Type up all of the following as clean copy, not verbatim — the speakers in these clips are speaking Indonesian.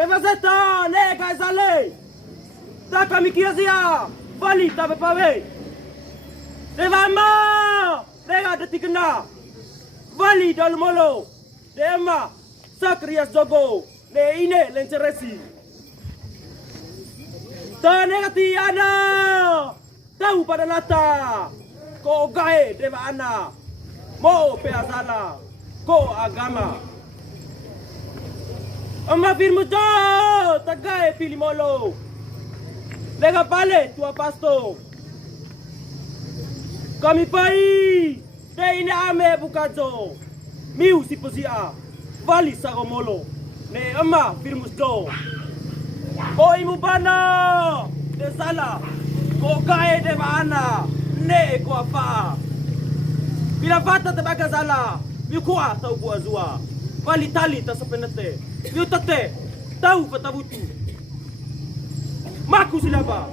Devazeta, nega zale. Taka mikiazia, vali tabe pawe. Devama, nega detikena. Vali dalmolo. Dema, sakrias jogo. Ne ine lenceresi. Ta negati ana. Tahu pada lata. Ko gae deva ana. Mo peazala. Ko agama. Ama firmo jo, tagae pilimolo. Lega pale tua pasto. Kami pai, te ine ame bukajo. Miu si posia, vali sagomolo. Ne ama firmo jo. Ko imu bana, te sala. Ko kae de mana, ne ko apa. Bila fata te baga sala, miu kuah tau kuah zua. Vali tali ta sepenete. Miu tate, tahu patabutu. Maku silaba.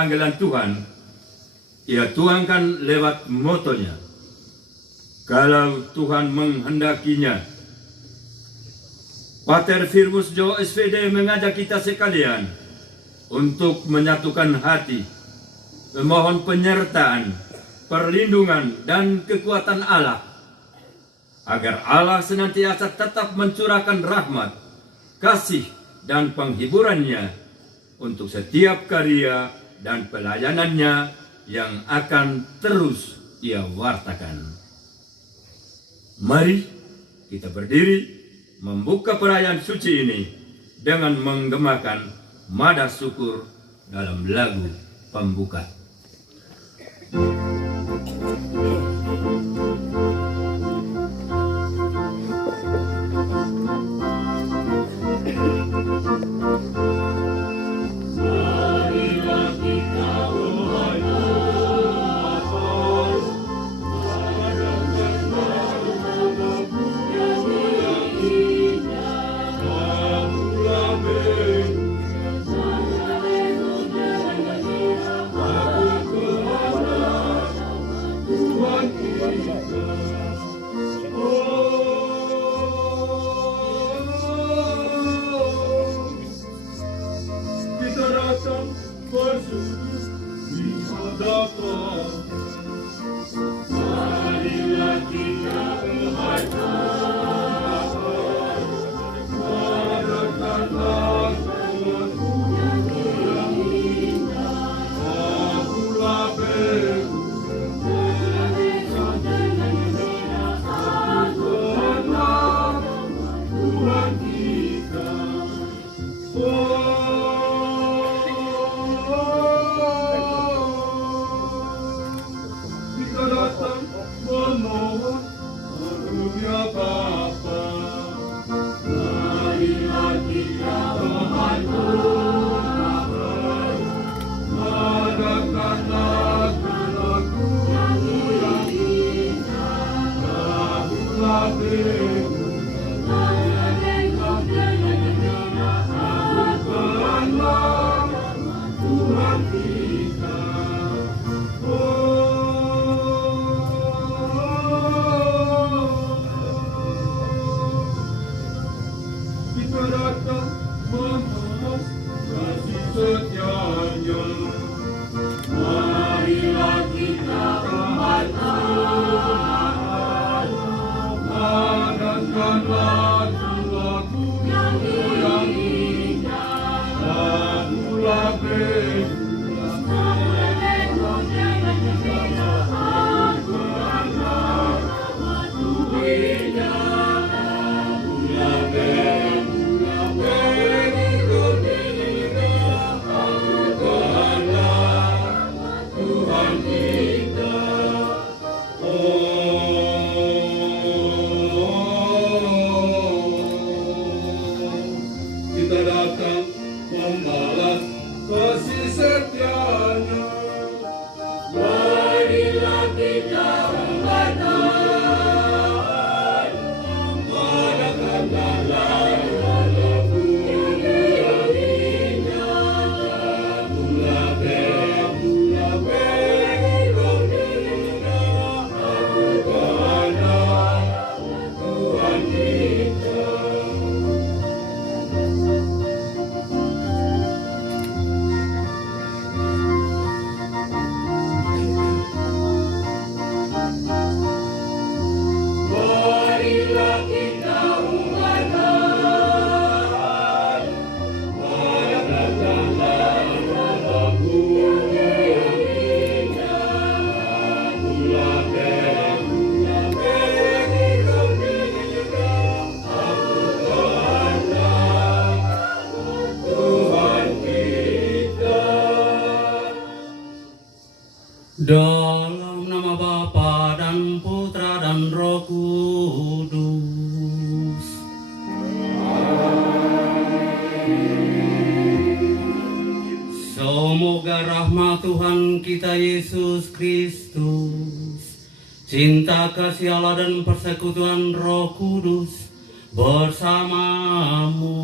panggilan Tuhan, ya Tuhan kan lewat motonya. Kalau Tuhan menghendakinya. Pater Firmus Jo SVD mengajak kita sekalian untuk menyatukan hati, memohon penyertaan, perlindungan, dan kekuatan Allah, agar Allah senantiasa tetap mencurahkan rahmat, kasih, dan penghiburannya untuk setiap karya dan pelayanannya yang akan terus ia wartakan. Mari kita berdiri membuka perayaan suci ini dengan menggemakan nada syukur dalam lagu pembuka. Kita datang bersujud di hadapan. Marilah kita menghadap adakanlah Tuhanku yang indah. Akulah beku Tuhan kita. Kita datang memohon karunia Bapa. Marilah kita adakanlah Tuhanku yang indah. Akulah beku Tuhan kita. Kita datang memohon kasih setia-Nya. Marilah kita adakanlah Tuhanku yang indah. Akulah beku kita datang membalas kasih setia-Nya. Marilah kita adakanlah Tuhanku yang indah. Akulah beku Tuhan kita. Marilah kita adakanlah Tuhanku yang indah. Akulah beku Tuhan kita. Dalam nama Bapa dan Putra dan Roh Kudus. Semoga rahmat Tuhan kita Yesus Kristus, cinta kasih Allah dan persekutuan Roh Kudus bersamamu.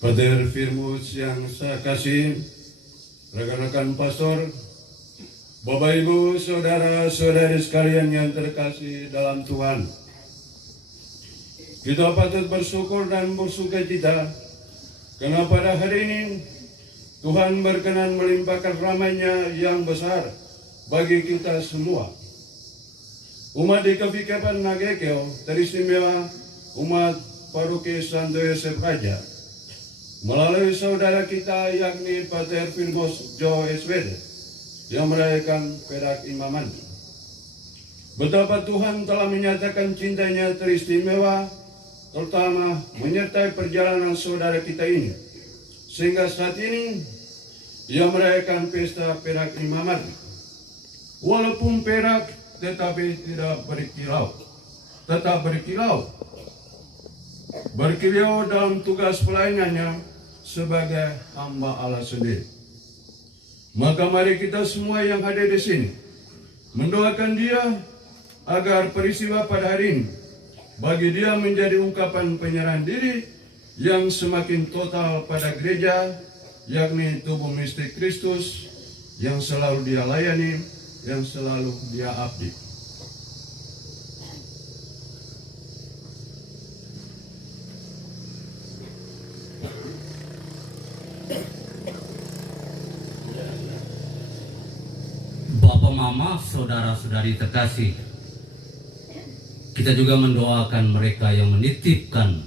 Pater Firmus yang saya kasih, rekan-rekan pastor, Bapak Ibu, saudara-saudari sekalian yang terkasih dalam Tuhan. Kita patut bersyukur dan bersukacita karena pada hari ini Tuhan berkenan melimpahkan rahmat-Nya yang besar bagi kita semua. Umat di Kepikepan Nagekeo teristimewa umat Paroki Santo Yosef Raja melalui saudara kita yakni Pater Firmus Jo SWD yang merayakan perak imaman. Betapa Tuhan telah menyatakan cintanya teristimewa terutama menyertai perjalanan saudara kita ini, sehingga saat ini ia merayakan pesta perak imaman. Walaupun perak tetapi tidak berkilau, tetap berkilau dalam tugas pelayanannya sebagai hamba Allah sendiri. Maka mari kita semua yang hadir di sini mendoakan dia agar peristiwa pada hari ini bagi dia menjadi ungkapan penyerahan diri yang semakin total pada gereja, yakni tubuh mistik Kristus yang selalu dia layani, yang selalu dia abdi. Bapak, Mama, saudara-saudari terkasih, kita juga mendoakan mereka yang menitipkan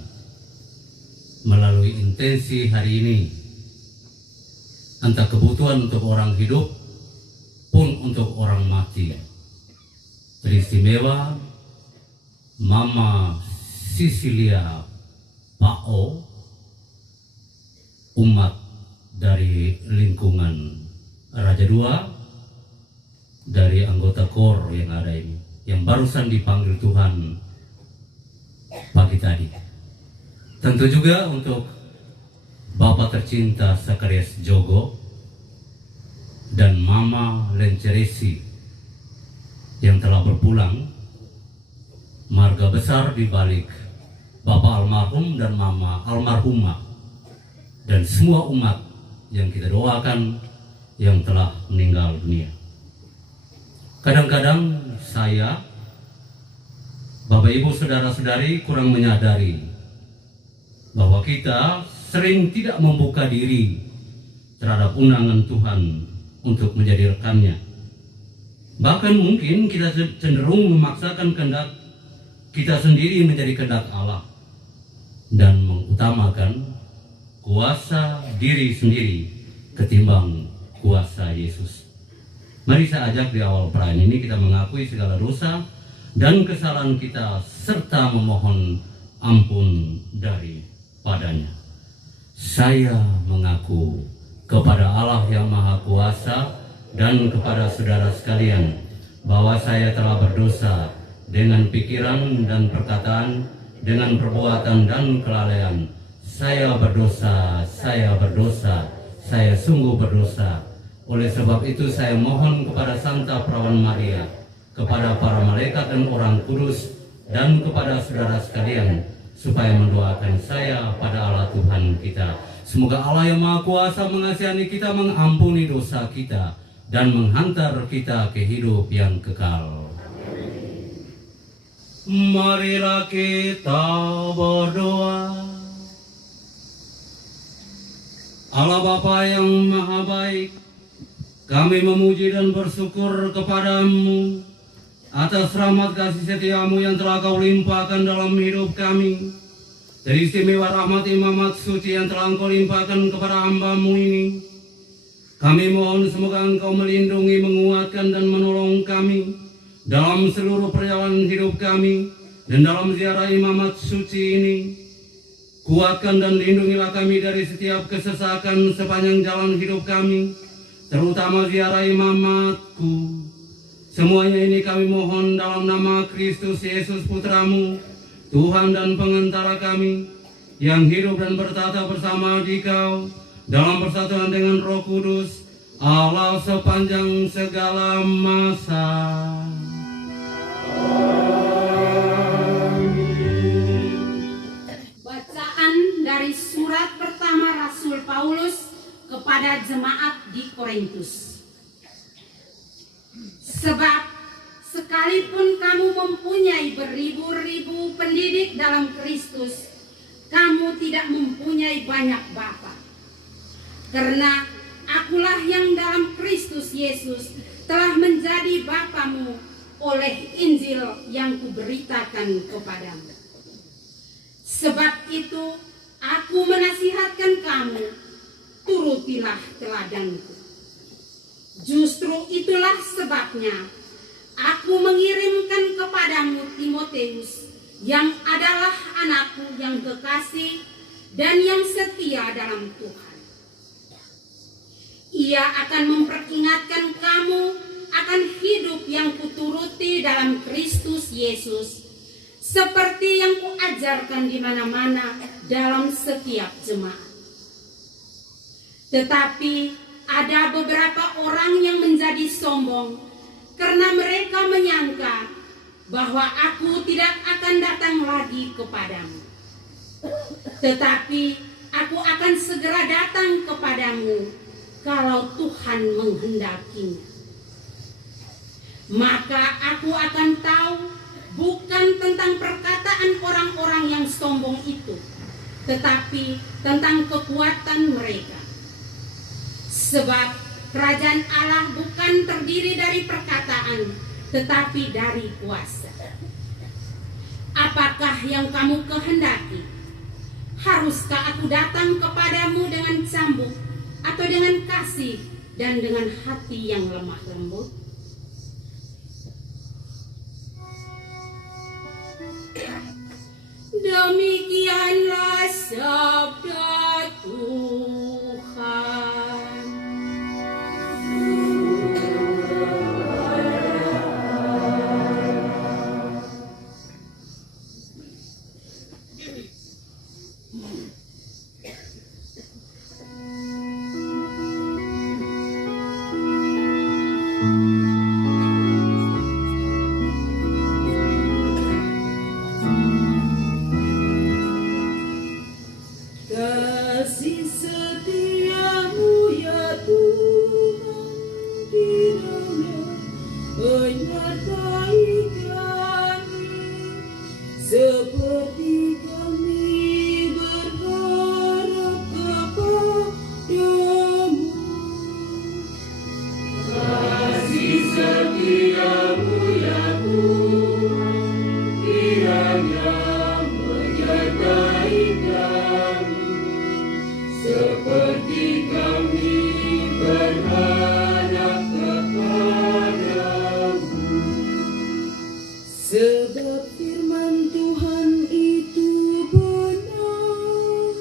melalui intensi hari ini, entah kebutuhan untuk orang hidup pun untuk orang mati. Teristimewa Mama Sisilia Pao, umat dari lingkungan Raja II, dari anggota KOR yang ada ini, yang barusan dipanggil Tuhan pagi tadi. Tentu juga untuk Bapak tercinta Sakarias Jogo dan Mama Lenceresi yang telah berpulang, marga besar di balik Bapak almarhum dan Mama almarhumah, dan semua umat yang kita doakan yang telah meninggal dunia. Kadang-kadang saya, Bapak Ibu saudara-saudari, kurang menyadari bahwa kita sering tidak membuka diri terhadap undangan Tuhan untuk menjadi rekannya. Bahkan mungkin kita cenderung memaksakan kehendak kita sendiri menjadi kehendak Allah dan mengutamakan kuasa diri sendiri ketimbang kuasa Yesus. Mari saya ajak di awal perayaan ini kita mengakui segala dosa dan kesalahan kita serta memohon ampun daripadanya. Saya mengaku kepada Allah yang Maha Kuasa dan kepada saudara sekalian bahwa saya telah berdosa dengan pikiran dan perkataan, dengan perbuatan dan kelalaian. Saya berdosa, saya sungguh berdosa. Oleh sebab itu saya mohon kepada Santa Perawan Maria, kepada para malaikat dan orang kudus, dan kepada saudara sekalian, supaya mendoakan saya pada Allah Tuhan kita. Semoga Allah yang Maha Kuasa mengasihani kita, mengampuni dosa kita, dan menghantar kita ke hidup yang kekal. Marilah kita berdoa. Allah Bapa yang Maha Baik, kami memuji dan bersyukur kepadamu atas rahmat kasih setiamu yang telah kau limpahkan dalam hidup kami. Teristimewa rahmat imamat suci yang telah engkau limpahkan kepada hamba-Mu ini. Kami mohon semoga engkau melindungi, menguatkan dan menolong kami dalam seluruh perjalanan hidup kami dan dalam ziarah imamat suci ini. Kuatkan dan lindungilah kami dari setiap kesesakan sepanjang jalan hidup kami, terutama ziarah imamatku. Semuanya ini kami mohon dalam nama Kristus Yesus Putra-Mu, Tuhan dan pengantara kami, yang hidup dan bertata bersama Dikau dalam persatuan dengan Roh Kudus, Allah sepanjang segala masa. Bacaan dari surat pertama Rasul Paulus kepada jemaat di Korintus. Sebab sekalipun kamu mempunyai beribu-ribu pendidik dalam Kristus, kamu tidak mempunyai banyak bapa. Karena akulah yang dalam Kristus Yesus telah menjadi bapamu oleh Injil yang kuberitakan kepadamu. Sebab itu aku menasihatkan kamu, turutilah teladanku. Justru itulah sebabnya aku mengirimkan kepadamu Timoteus, yang adalah anakku yang kekasih dan yang setia dalam Tuhan. Ia akan memperingatkan kamu akan hidup yang kuturuti dalam Kristus Yesus, seperti yang kuajarkan di mana-mana dalam setiap jemaat. Tetapi ada beberapa orang yang menjadi sombong karena mereka menyangka bahwa aku tidak akan datang lagi kepadamu. Tetapi aku akan segera datang kepadamu kalau Tuhan menghendakinya. Maka aku akan tahu bukan tentang perkataan orang-orang yang sombong itu, tetapi tentang kekuatan mereka. Sebab kerajaan Allah bukan terdiri dari perkataan, tetapi dari kuasa. Apakah yang kamu kehendaki? Haruskah aku datang kepadamu dengan cambuk, atau dengan kasih dan dengan hati yang lemah lembut? Demikianlah sabda Tuhan. Kasih setiamu ya Tuhan, kiranya menyertai kami, seperti kami berharap kepadamu. Kasih setiamu ya Tuhan, kiranya menyertai kami, seperti kami berharap kepadamu. Sebab firman Tuhan itu benar,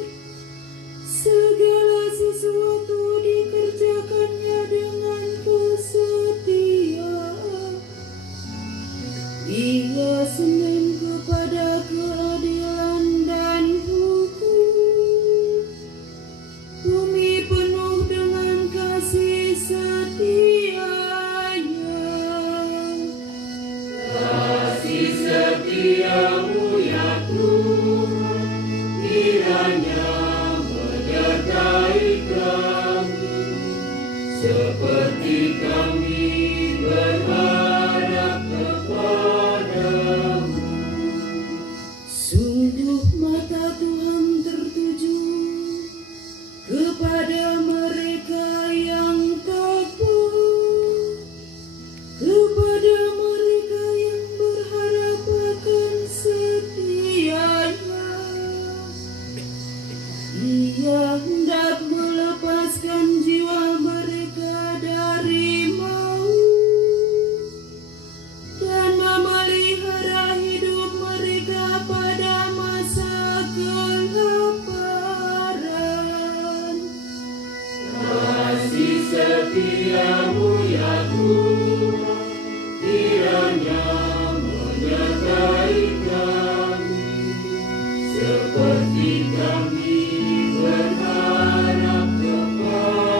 segala sesuatu dikerjakannya dengan kesetiaan. Ia Senin kepada keadilan dan hukum, bumi penuh dengan kasih setianya. Kasih setiamu ya Tuhan, kiranya menyertai kami, seperti kami berharap kepadamu. Sungguh mata Tuhan tertuju kepada mereka yang takut, kepada mereka yang berharap akan setianya. Ia hendak melepaskan jiwa mereka dari maut dan memelihara hidup mereka pada masa kelaparan. Kasih setiamu ya Tuhan, kiranya menyertai kami, seperti kami berharap kepadamu.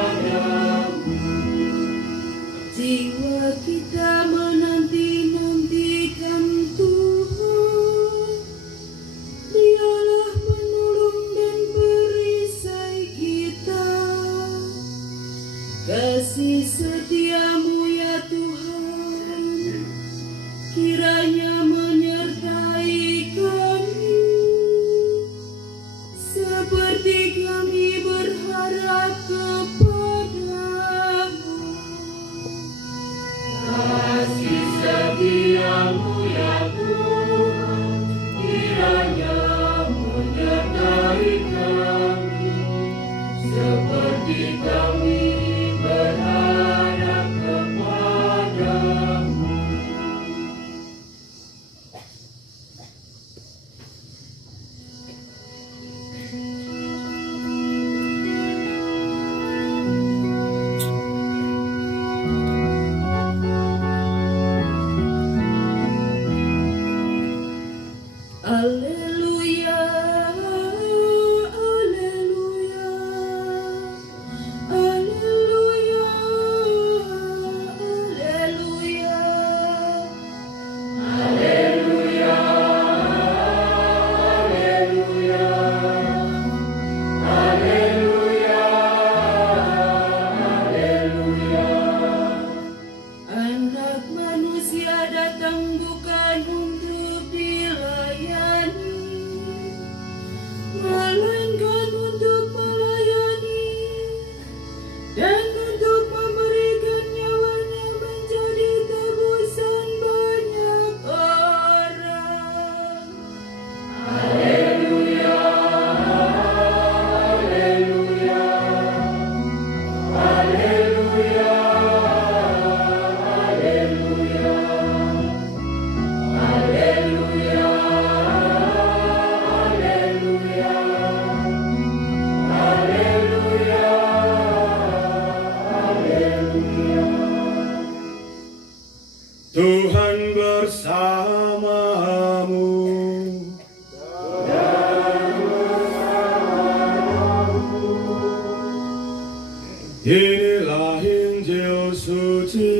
Inilah Injil suci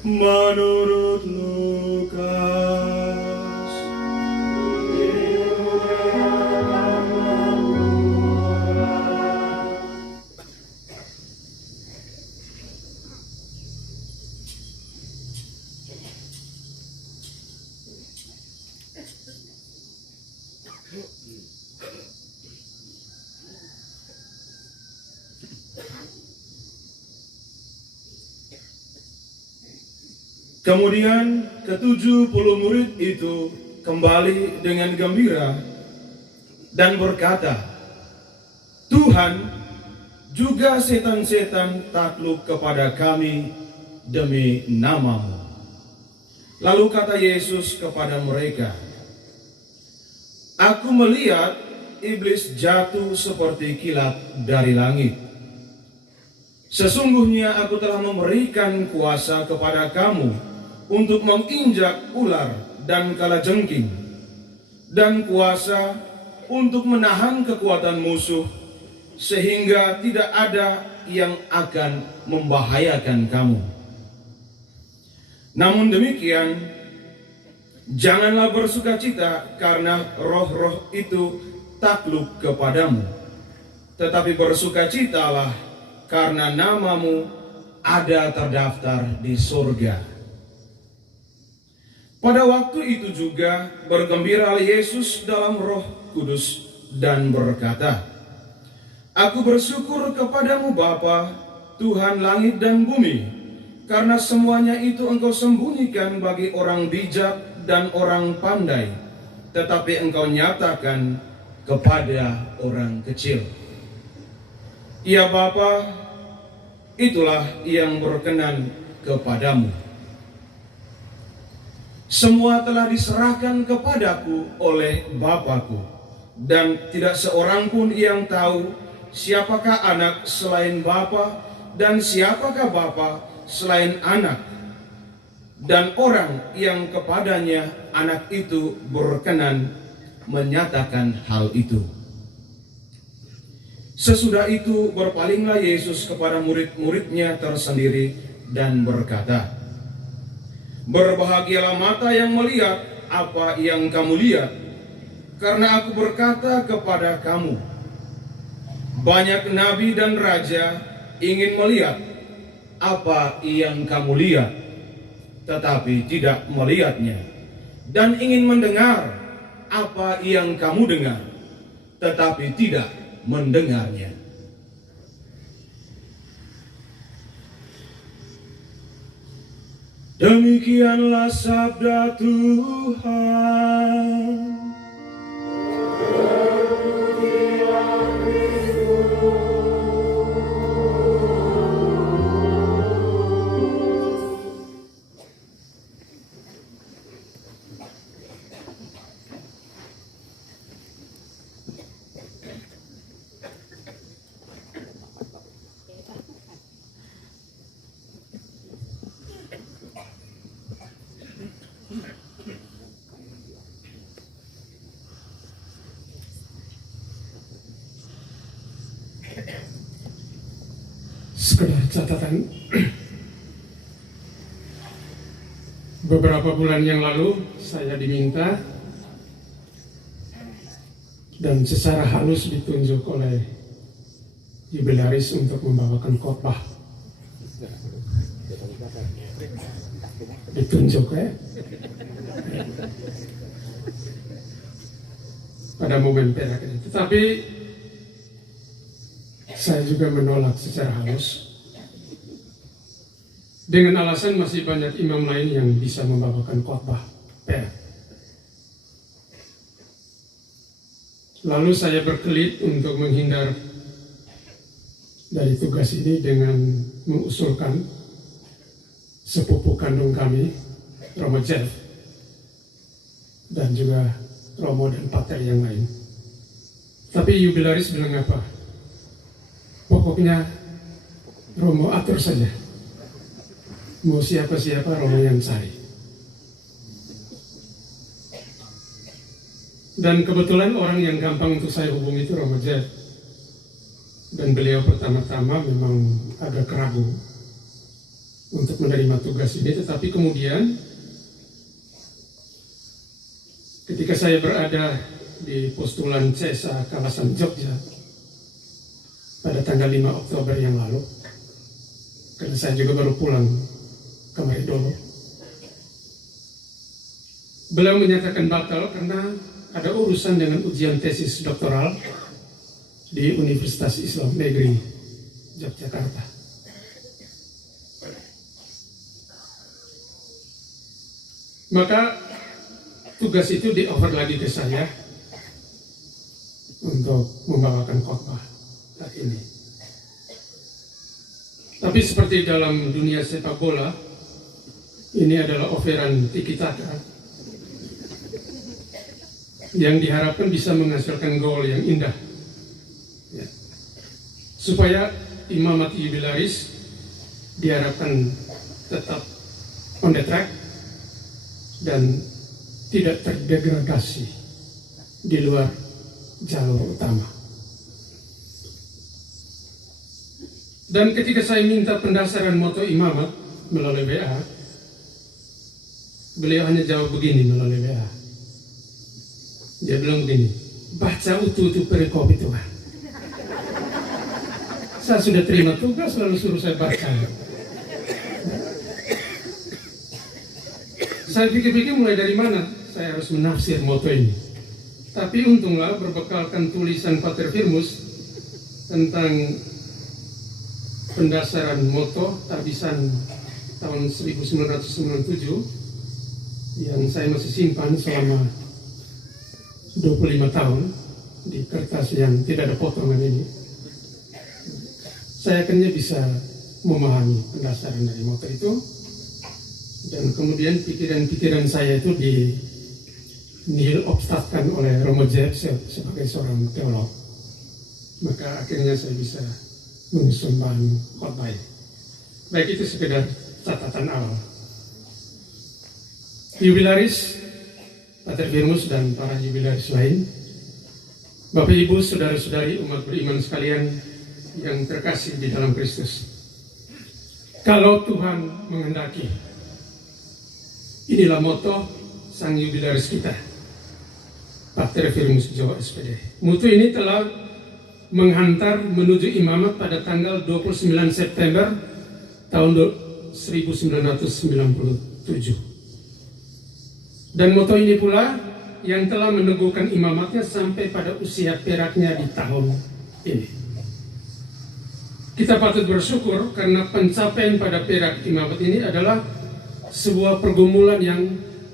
menurut Lukas. Kemudian ke-70 murid itu kembali dengan gembira dan berkata, "Tuhan, juga setan-setan takluk kepada kami demi nama-Mu." Lalu kata Yesus kepada mereka, "Aku melihat iblis jatuh seperti kilat dari langit. Sesungguhnya aku telah memberikan kuasa kepada kamu untuk menginjak ular dan kalajengking, dan kuasa untuk menahan kekuatan musuh, sehingga tidak ada yang akan membahayakan kamu. Namun demikian, janganlah bersukacita karena roh-roh itu takluk kepadamu, tetapi bersukacitalah karena namamu ada terdaftar di surga." Pada waktu itu juga bergembiralah Yesus dalam Roh Kudus dan berkata, "Aku bersyukur kepadamu Bapa, Tuhan langit dan bumi, karena semuanya itu Engkau sembunyikan bagi orang bijak dan orang pandai, tetapi Engkau nyatakan kepada orang kecil. Ya Bapa, itulah yang berkenan kepadamu. Semua telah diserahkan kepadaku oleh Bapakku, dan tidak seorang pun yang tahu siapakah anak selain Bapa, dan siapakah Bapa selain anak, dan orang yang kepadanya anak itu berkenan menyatakan hal itu." Sesudah itu berpalinglah Yesus kepada murid-muridnya tersendiri dan berkata, "Berbahagialah mata yang melihat apa yang kamu lihat, karena aku berkata kepada kamu, banyak nabi dan raja ingin melihat apa yang kamu lihat, tetapi tidak melihatnya, dan ingin mendengar apa yang kamu dengar, tetapi tidak mendengarnya." Demikianlah sabda Tuhan. Sekedar catatan, beberapa bulan yang lalu saya diminta dan secara halus ditunjuk oleh Jubilaris untuk membawakan khotbah. Ditunjuk pada momen perak ini. Tetapi saya juga menolak secara halus dengan alasan masih banyak imam lain yang bisa membawakan khotbah perak. Lalu saya berkelit untuk menghindar dari tugas ini dengan mengusulkan sepupu kandung kami, Romo Jeff, dan juga Romo dan Pater yang lain. Tapi Jubilaris bilang apa? Pokoknya Romo atur saja. Mau siapa-siapa Romo yang cari. Dan kebetulan orang yang gampang untuk saya hubungi itu Romo Jeff. dan beliau pertama-tama memang agak ragu untuk menerima tugas ini, tetapi kemudian ketika saya berada di postulan CSA kawasan Jogja pada tanggal 5 Oktober yang lalu, karena saya juga baru pulang ke Maridolo, beliau menyatakan batal karena ada urusan dengan ujian tesis doktoral di Universitas Islam Negeri Yogyakarta. Maka tugas itu di-offer lagi ke saya untuk membawakan khotbah hari ini. Tapi seperti dalam dunia sepak bola, ini adalah offeran tiki-taka yang diharapkan bisa menghasilkan gol yang indah. Ya. Supaya imamat jubilaris diharapkan tetap on the track dan tidak terdegradasi di luar jalur utama. Dan ketika saya minta pendasaran moto imamat melalui WA, beliau hanya jawab begini melalui WA. Dia bilang begini, baca utuh-utuh perikop itu kan. Saya sudah terima tugas lalu suruh saya baca. Saya pikir-pikir mulai dari mana saya harus menafsir moto ini. Tapi untunglah berbekalkan tulisan Pater Firmus tentang pendasaran moto terbisan tahun 1997 yang saya masih simpan selama 25 tahun di kertas yang tidak ada potongan ini. Saya akhirnya bisa memahami pendasaran dari moto itu, dan kemudian pikiran-pikiran saya itu nihil obstatkan oleh Romo Jeb sebagai seorang teolog. Maka akhirnya saya bisa menyusun bahan khotbah. Baik, itu sekedar catatan awal. Jubilaris, Pater Firmus dan para jubilaris lain, Bapak Ibu, saudara-saudari umat beriman sekalian yang terkasih di dalam Kristus. Kalau Tuhan menghendaki, inilah moto sang jubilaris kita, Pater Firmus Jawa SPD. Mutu ini telah menghantar menuju imamat pada tanggal 29 September tahun 1997. Dan moto ini pula yang telah meneguhkan imamatnya sampai pada usia peraknya di tahun ini. Kita patut bersyukur karena pencapaian pada perak imamat ini adalah sebuah pergumulan yang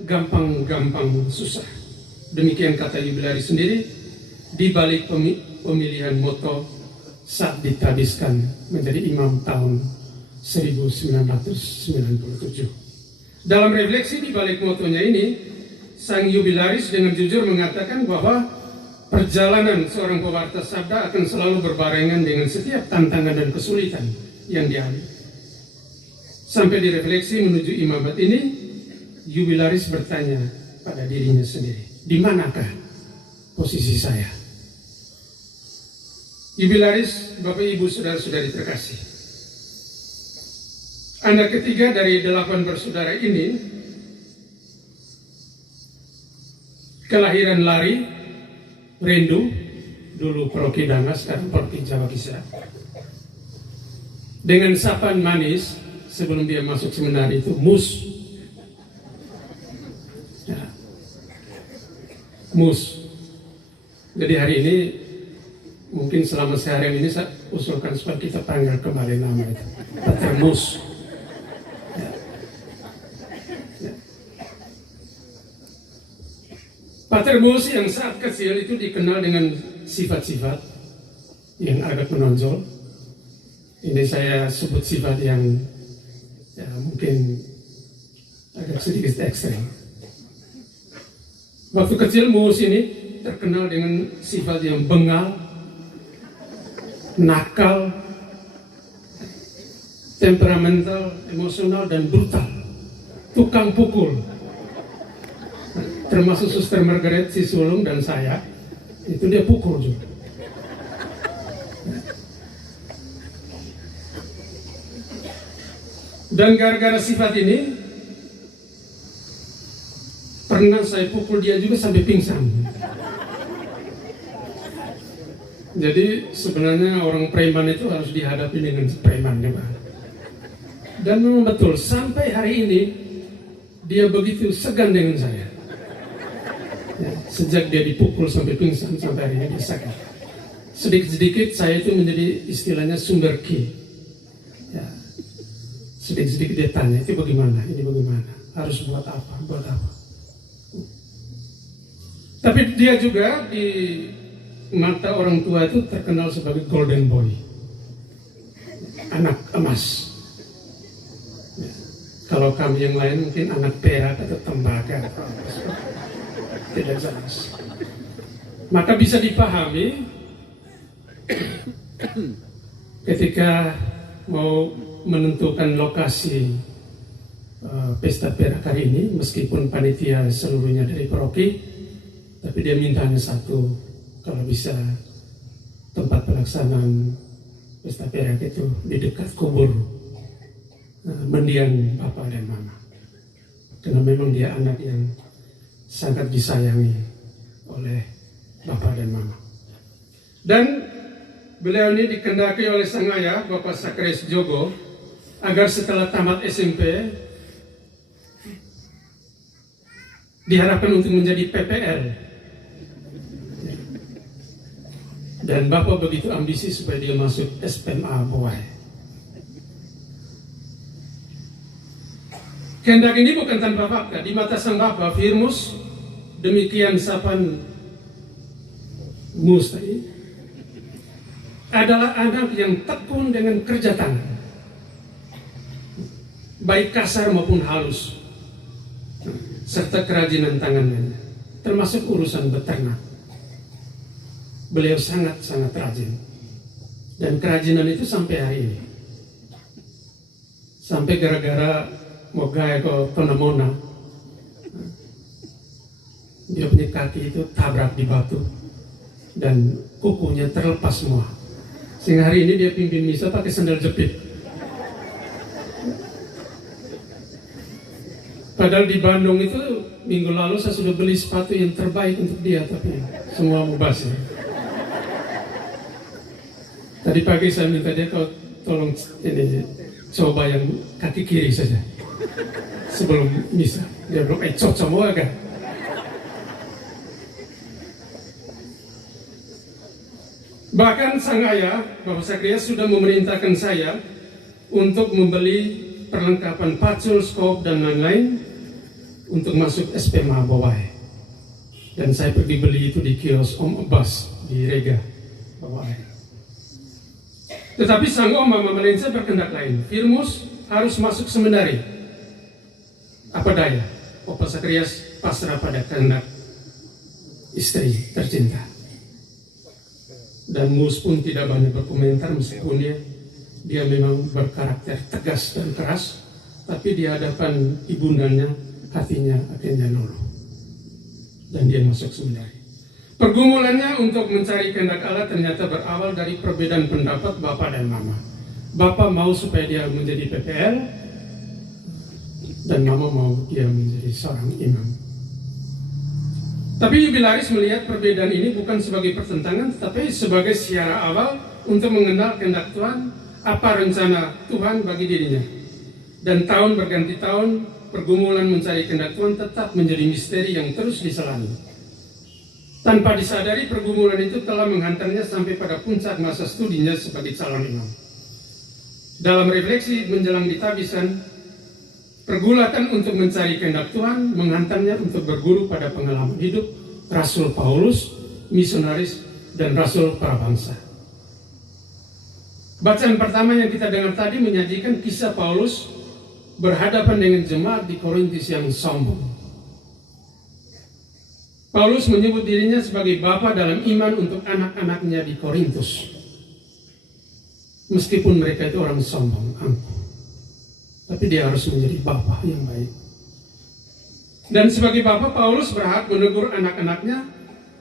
gampang-gampang susah. Demikian kata jubilaris sendiri di balik pemilihan moto saat ditabiskan menjadi imam tahun 1997. Dalam refleksi di balik motonya ini, sang jubilaris dengan jujur mengatakan bahwa perjalanan seorang pewarta sabda akan selalu berbarengan dengan setiap tantangan dan kesulitan yang dihadapi. Sampai direfleksi menuju imamat ini, jubilaris bertanya pada dirinya sendiri, di manakah posisi saya? Jubilaris, Bapak Ibu, saudara-saudari terkasih, anak ketiga dari 8 bersaudara ini kelahiran Lari, Rendu, dulu Paroki Danga, sekarang Paroki Jawa Kisah. Dengan sapaan manis sebelum dia masuk seminari itu Mus. Ya. Mus. Jadi hari ini mungkin selama seharian ini saya usulkan supaya kita panggil kembali nama itu, Pater Mus. Pater Mus yang saat kecil itu dikenal dengan sifat-sifat yang agak menonjol. Ini saya sebut sifat yang ya, mungkin agak sedikit ekstrem. Waktu kecil Mus ini terkenal dengan sifat yang bengal, nakal, temperamental, emosional, dan brutal. Tukang pukul. Termasuk Suster Margaret si sulung dan saya, itu dia pukul juga. Dan gara-gara sifat ini, pernah saya pukul dia juga sampai pingsan. Jadi sebenarnya orang preman itu harus dihadapi dengan preman juga. Dan memang betul, sampai hari ini dia begitu segan dengan saya. Ya, sejak dia dipukul sampai pingsan, sampai hari ini dia sakit. Sedikit-sedikit saya itu menjadi istilahnya sumber ki. Ya, sedikit-sedikit dia tanya, itu bagaimana, ini bagaimana, harus buat apa. Tapi dia juga di mata orang tua itu terkenal sebagai golden boy, anak emas. Ya, kalau kami yang lain mungkin anak perak atau tembaga, tidak jelas. Maka bisa dipahami ketika mau menentukan lokasi pesta perak hari ini, meskipun panitia seluruhnya dari paroki, tapi dia minta hanya satu, kalau bisa tempat pelaksanaan pesta perak itu di dekat kubur mendiang Bapak dan Mama, karena memang dia anak yang sangat disayangi oleh Bapak dan Mama. Dan beliau ini dikendaki oleh sang ayah, Bapak Sakres Jogo, agar setelah tamat SMP diharapkan untuk menjadi PPL. Dan Bapak begitu ambisi supaya dia masuk SPMA Bowai. Kehendak ini bukan tanpa fakta. Di mata sang Bapak, Firmus, demikian Sapan Mus tadi, adalah anak yang tekun dengan kerja tangan, baik kasar maupun halus, serta kerajinan tangannya, termasuk urusan beternak. Beliau sangat-sangat rajin, dan kerajinan itu sampai hari ini. Sampai gara-gara mau gaya ke Tonemona, dia punya kaki itu tabrak di batu dan kukunya terlepas semua. Sehingga hari ini dia pimpin misa pakai sandal jepit. Padahal di Bandung itu minggu lalu saya sudah beli sepatu yang terbaik untuk dia, tapi semua mubazir. Tadi pagi saya minta dia, kau tolong ini coba yang kaki kiri saja sebelum misa. Dia bilang, cocok semua kan? Bahkan sang ayah, Bapak Sakrias, sudah memerintahkan saya untuk membeli perlengkapan pacul, skop, dan lain-lain untuk masuk SPMA Bowai. Dan saya pergi beli itu di kios Om Abbas di Rega Bowai. Tetapi sang Om Mama Malensa berkendak lain. Firmus harus masuk seminari. Apa daya, Bapak Sakrias pasrah pada kehendak istri tercinta. Dan Mus pun tidak banyak berkomentar, meskipun dia memang berkarakter tegas dan keras, tapi di hadapan ibundanya hatinya akhirnya luluh, dan dia masuk seminari. Pergumulannya untuk mencari kehendak Allah ternyata berawal dari perbedaan pendapat Bapak dan Mama. Bapak mau supaya dia menjadi PPL, dan Mama mau dia menjadi seorang imam. Tapi Jubilaris melihat perbedaan ini bukan sebagai pertentangan, tetapi sebagai siara awal untuk mengenal kehendak Tuhan, apa rencana Tuhan bagi dirinya. Dan tahun berganti tahun, pergumulan mencari kehendak Tuhan tetap menjadi misteri yang terus diselami. Tanpa disadari, pergumulan itu telah menghantarnya sampai pada puncak masa studinya sebagai calon imam. Dalam refleksi menjelang ditabisan, pergulatan untuk mencari kehendak Tuhan menghantarnya untuk berguru pada pengalaman hidup Rasul Paulus, misionaris, dan Rasul prabangsa. Bacaan pertama yang kita dengar tadi menyajikan kisah Paulus berhadapan dengan jemaat di Korintus yang sombong. Paulus menyebut dirinya sebagai bapa dalam iman untuk anak-anaknya di Korintus. Meskipun mereka itu orang sombong, angkuh, tapi dia harus menjadi bapa yang baik. Dan sebagai bapa, Paulus berhak menegur anak-anaknya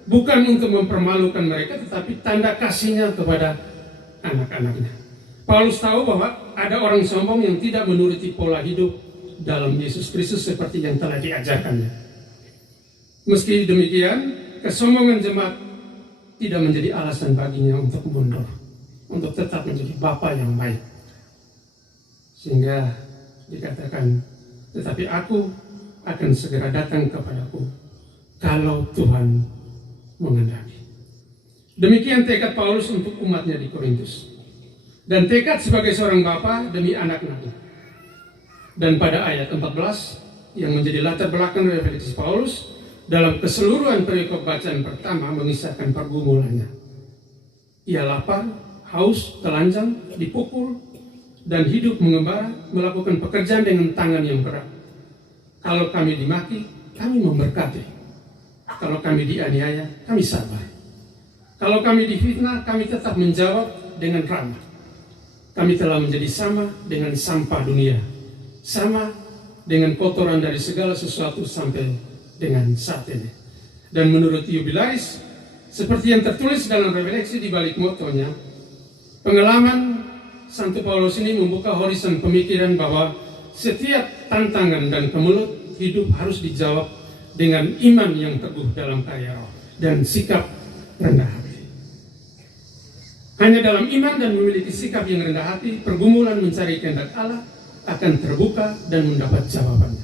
bukan untuk mempermalukan mereka, tetapi tanda kasihnya kepada anak-anaknya. Paulus tahu bahwa ada orang sombong yang tidak menuruti pola hidup dalam Yesus Kristus seperti yang telah diajarkannya. Meski demikian, kesombongan jemaat tidak menjadi alasan baginya untuk mundur, untuk tetap menjadi bapa yang baik. Sehingga dikatakan, tetapi aku akan segera datang kepadaku kalau Tuhan menghendaki. Demikian tekad Paulus untuk umatnya di Korintus. Dan tekad sebagai seorang bapa demi anak-anaknya. Dan pada ayat 14 yang menjadi latar belakang refleksi Paulus dalam keseluruhan perikop bacaan pertama mengisahkan pergumulannya. Ia lapar, haus, telanjang, dipukul, dan hidup mengembara, melakukan pekerjaan dengan tangan yang berat. Kalau kami dimaki, kami memberkati. Kalau kami dianiaya, kami sabar. Kalau kami difitnah, kami tetap menjawab dengan ramah. Kami telah menjadi sama dengan sampah dunia, sama dengan kotoran dari segala sesuatu sampai dengan saat ini. Dan menurut Jubilaris, seperti yang tertulis dalam refleksi di balik motonya, pengalaman Santo Paulus ini membuka horizon pemikiran bahwa setiap tantangan dan kemelut hidup harus dijawab dengan iman yang teguh dalam karya roh dan sikap rendah hati. Hanya dalam iman dan memiliki sikap yang rendah hati, pergumulan mencari kehendak Allah akan terbuka dan mendapat jawabannya.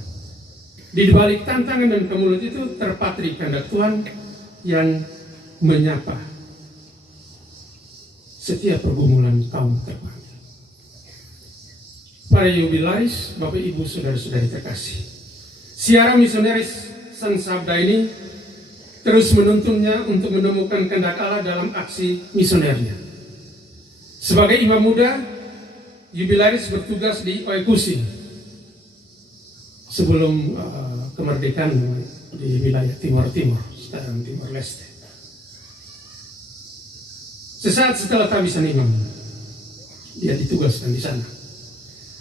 Di balik tantangan dan kemelut itu terpatri kehendak Tuhan yang menyapa setiap pergumulan kaum terpanggil. Para Jubilaris, Bapak Ibu, Saudara-saudari terkasih, siaran misionaris Sang Sabda ini terus menuntunnya untuk menemukan kehendak Allah dalam aksi misionernya. Sebagai imam muda, Jubilaris bertugas di Oekusi sebelum kemerdekaan di wilayah Timur, sekarang Timor Leste. Sesaat setelah kehabisan imam, dia ditugaskan di sana.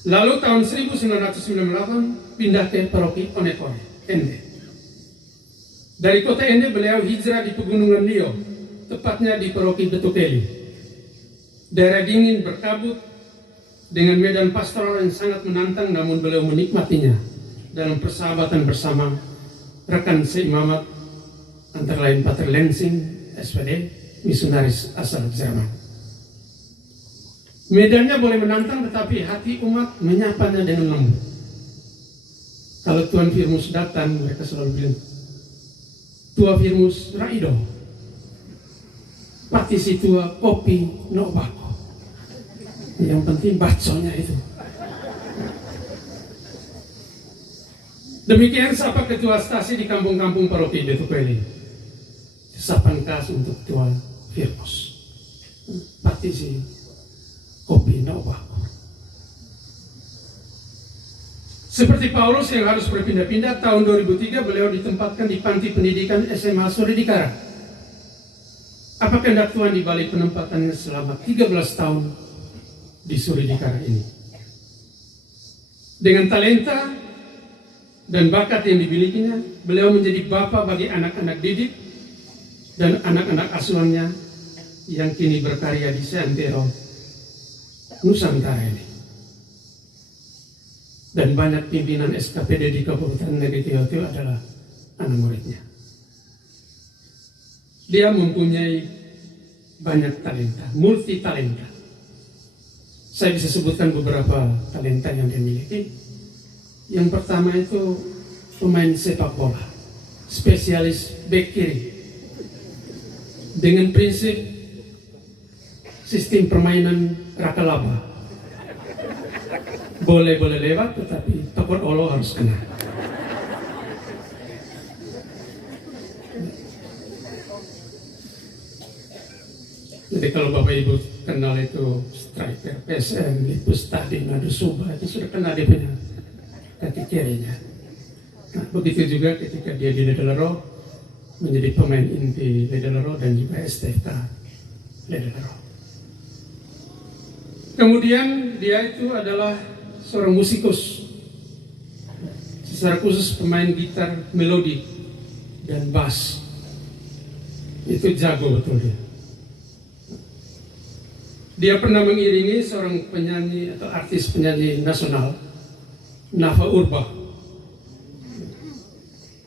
Lalu tahun 1998 pindah ke paroki Onekore, Ende. Dari kota Ende beliau hijrah di pegunungan Lio, tepatnya di paroki Betokeli. Daerah dingin berkabut dengan medan pastoral yang sangat menantang, namun beliau menikmatinya dalam persahabatan bersama rekan seimamat antara lain Pater Lensing, SPD, misionaris asal Jerman. Medannya boleh menantang, tetapi hati umat menyapanya dengan lembut. Kalau Tuan Firmus datang, mereka selalu bilang, Tua Firmus Raido, partisi tua kopi no bako. Yang penting baconya itu. Demikian sapa ketua stasi di kampung-kampung paroki Betokeli. Sapan khas untuk Tua Firmus, partisi kopi no bako. Seperti Paulus yang harus berpindah-pindah, tahun 2003 beliau ditempatkan di panti pendidikan SMA Suridikara. Apa kehendak Tuhan di balik penempatannya selama 13 tahun di Suridikara ini? Dengan talenta dan bakat yang dimilikinya, beliau menjadi bapa bagi anak-anak didik dan anak-anak asuhannya yang kini berkarya di seantero Nusantara ini. Dan banyak pimpinan SKPD di Kabupaten Negeri Tio adalah anak muridnya. Dia mempunyai banyak talenta, multi talenta. Saya bisa sebutkan beberapa talenta yang dia miliki. Yang pertama itu pemain sepak bola, spesialis bek kiri. Dengan prinsip sistem permainan rakalaba. Boleh lewat, tetapi tokor olo harus kena. Jadi kalau Bapak Ibu kenal itu striker PSM, Lipus Tadi, Nadu Suba, itu sudah kenal dia punya kaki kirinya. Nah, begitu juga ketika dia di Ledelero menjadi pemain inti Ledelero dan juga STK Ledelero. Kemudian dia itu adalah seorang musikus, secara khusus pemain gitar melodi dan bass. Itu jago betul dia. Dia pernah mengiringi seorang penyanyi atau artis penyanyi nasional, Nafa Urbah,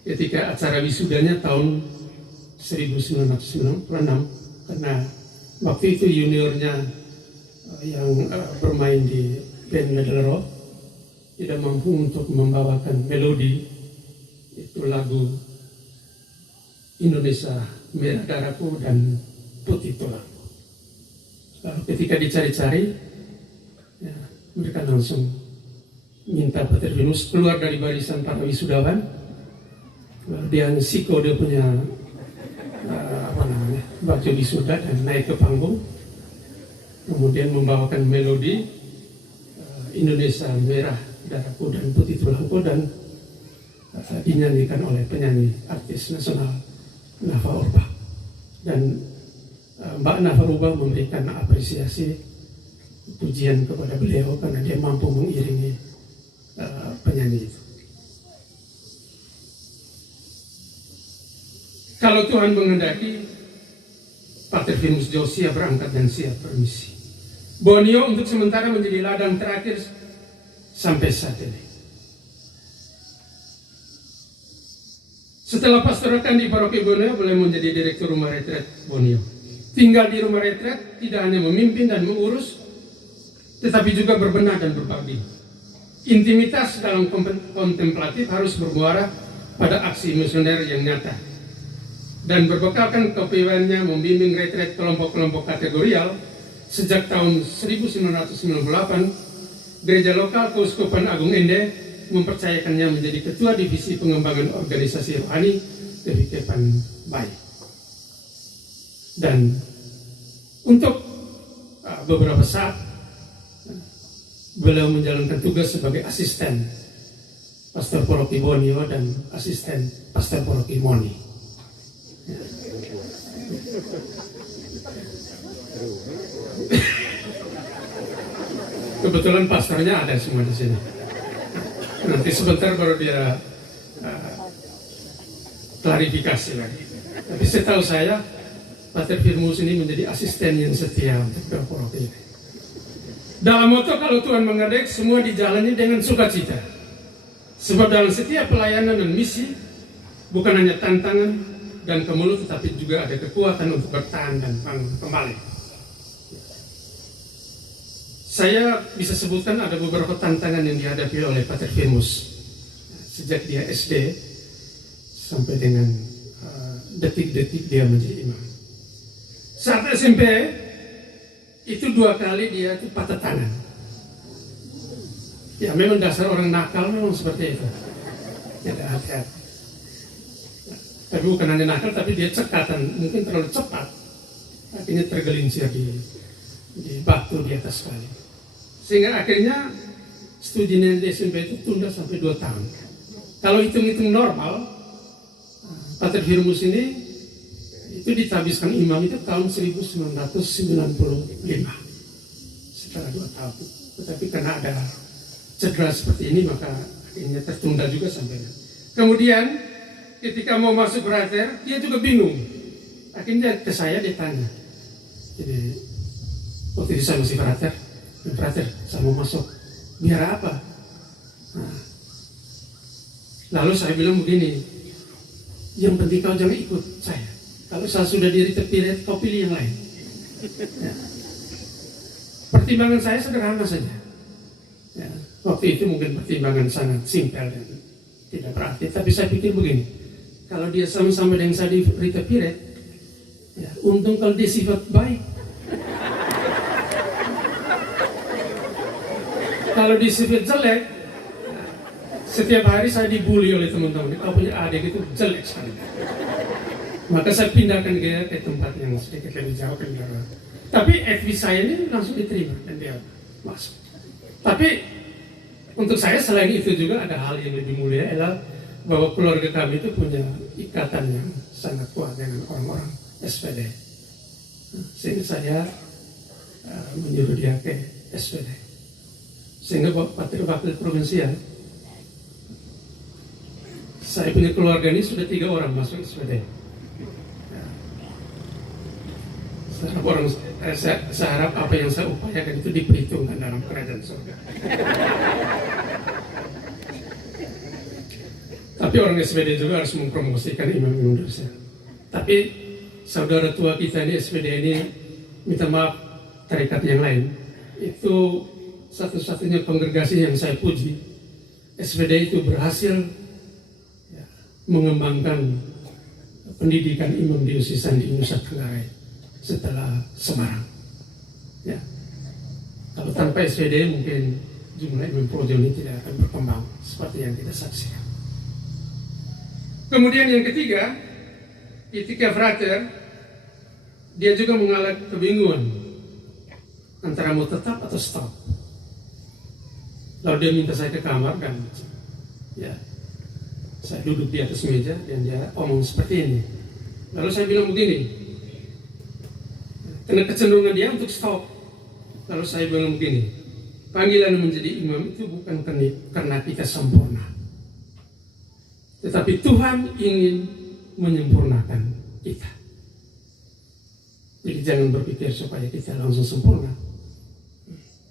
ketika acara wisudanya tahun 1996, karena waktu itu juniornya yang bermain di band Medelero tidak mampu untuk membawakan melodi, itu lagu Indonesia Merah Darahku dan Putih Tulangku. Lalu ketika dicari-cari, ya, mereka langsung minta Pater Firmus keluar dari barisan para wisudawan. Lalu dia ngesiko dia punya baju wisuda dan naik ke panggung, kemudian membawakan melodi Indonesia Merah Darahku dan Putih Tulangku, dan dinyanyikan oleh penyanyi artis nasional Nafa Urbah. Dan Mbak Nafa Urbah memberikan apresiasi pujian kepada beliau karena dia mampu mengiringi penyanyi itu. Kalau Tuhan menghendaki, Pater Firmus Jauh siap berangkat dan siap bermisi. Borneo untuk sementara menjadi ladang terakhir sampai saat ini. Setelah pastorakan di Paroki Borneo, boleh menjadi direktur rumah retret Borneo. Tinggal di rumah retret tidak hanya memimpin dan mengurus, tetapi juga berbenah dan berbagi. Intimitas dalam kontemplatif harus bermuara pada aksi misioner yang nyata. Dan berbekalkan kepemimpinan membimbing retret kelompok-kelompok kategorial sejak tahun 1998, Gereja Lokal Keuskupan Agung Ende mempercayakannya menjadi Ketua Divisi Pengembangan Organisasi Rohani Kehidupan Baik. Dan untuk beberapa saat beliau menjalankan tugas sebagai asisten Pastor Paroki Borneo dan asisten Pastor Paroki Moni. Kebetulan pastornya ada semua di sini. Nanti sebentar baru dia klarifikasi lagi. Tapi setahu saya, Pater Firmus ini menjadi asisten yang setia untuk paroki ini. Dalam moto kalau Tuhan menghendaki, semua dijalani dengan sukacita. Sebab dalam setiap pelayanan dan misi bukan hanya tantangan dan kemelut, tetapi juga ada kekuatan untuk bertahan dan kembali. Saya bisa sebutkan ada beberapa tantangan yang dihadapi oleh Pater Firmus sejak dia SD sampai dengan detik-detik dia menjadi imam. Saat SMP itu 2 kali dia itu patah tangan. Ya memang dasar orang nakal memang seperti itu. Tidak hati-hati. Tapi bukan hanya nakal, tapi dia cekatan, mungkin terlalu cepat, akhirnya tergelincir di batu di atas kali. Sehingga akhirnya studinya di SMP itu tunda sampai 2 tahun. Kalau hitung-hitung normal, Pater Firmus ini itu ditabiskan imam itu tahun 1995, setelah 2 tahun. Tetapi karena ada cedera seperti ini, maka akhirnya tertunda juga sampai. Kemudian ketika mau masuk frater, dia juga bingung. Akhirnya ke saya dia tanya. Jadi waktu itu saya masih frater, saya mau masuk. Biar apa? Nah, lalu saya bilang begini, yang penting kau jangan ikut saya. Kalau saya sudah diri terpilih, kau pilih yang lain. Ya. Pertimbangan saya sederhana saja. Ya. Waktu itu mungkin pertimbangan sangat simpel dan tidak berarti. Tapi saya pikir begini, kalau dia sama-sama dengan saya di Rita Piret, ya, untung kalau dia sifat baik. Kalau dia sifat jelek, setiap hari saya dibully oleh teman-teman. Kau punya adik itu jelek sekali. Maka saya pindahkan dia ke tempat yang sedikit lebih jauh. Tapi FB saya ini langsung diterima dan dia masuk. Tapi untuk saya selain itu juga ada hal yang lebih mulia, adalah bahwa keluarga kami itu punya ikatan yang sangat kuat dengan orang-orang SPD. Sehingga saya menyuruh dia ke SPD. Sehingga wakil provinsial, saya punya keluarga ini sudah 3 orang masuk SPD. Saya harap apa yang saya upayakan itu diperhitungkan dalam kerajaan surga. Tapi orang SPD juga harus mempromosikan imam-imam dosa. Tapi saudara tua kita ini SPD ini, minta maaf tarekat yang lain, itu satu-satunya kongregasi yang saya puji. SPD itu berhasil mengembangkan pendidikan imam diosesan di Nusa Tenggara setelah Semarang. Ya. Kalau tanpa SPD mungkin jumlah imam projo ini tidak akan berkembang seperti yang kita saksikan. Kemudian yang ketiga, Itika Frater, dia juga mengalami kebingungan antara mau tetap atau stop. Lalu dia minta saya ke kamar dan ya, saya duduk di atas meja dan dia omong seperti ini. Lalu saya bilang begini, karena kecenderungan dia untuk stop. Lalu saya bilang begini, panggilan menjadi imam itu bukan karena kita sempurna, tetapi Tuhan ingin menyempurnakan kita. Jadi jangan berpikir supaya kita langsung sempurna,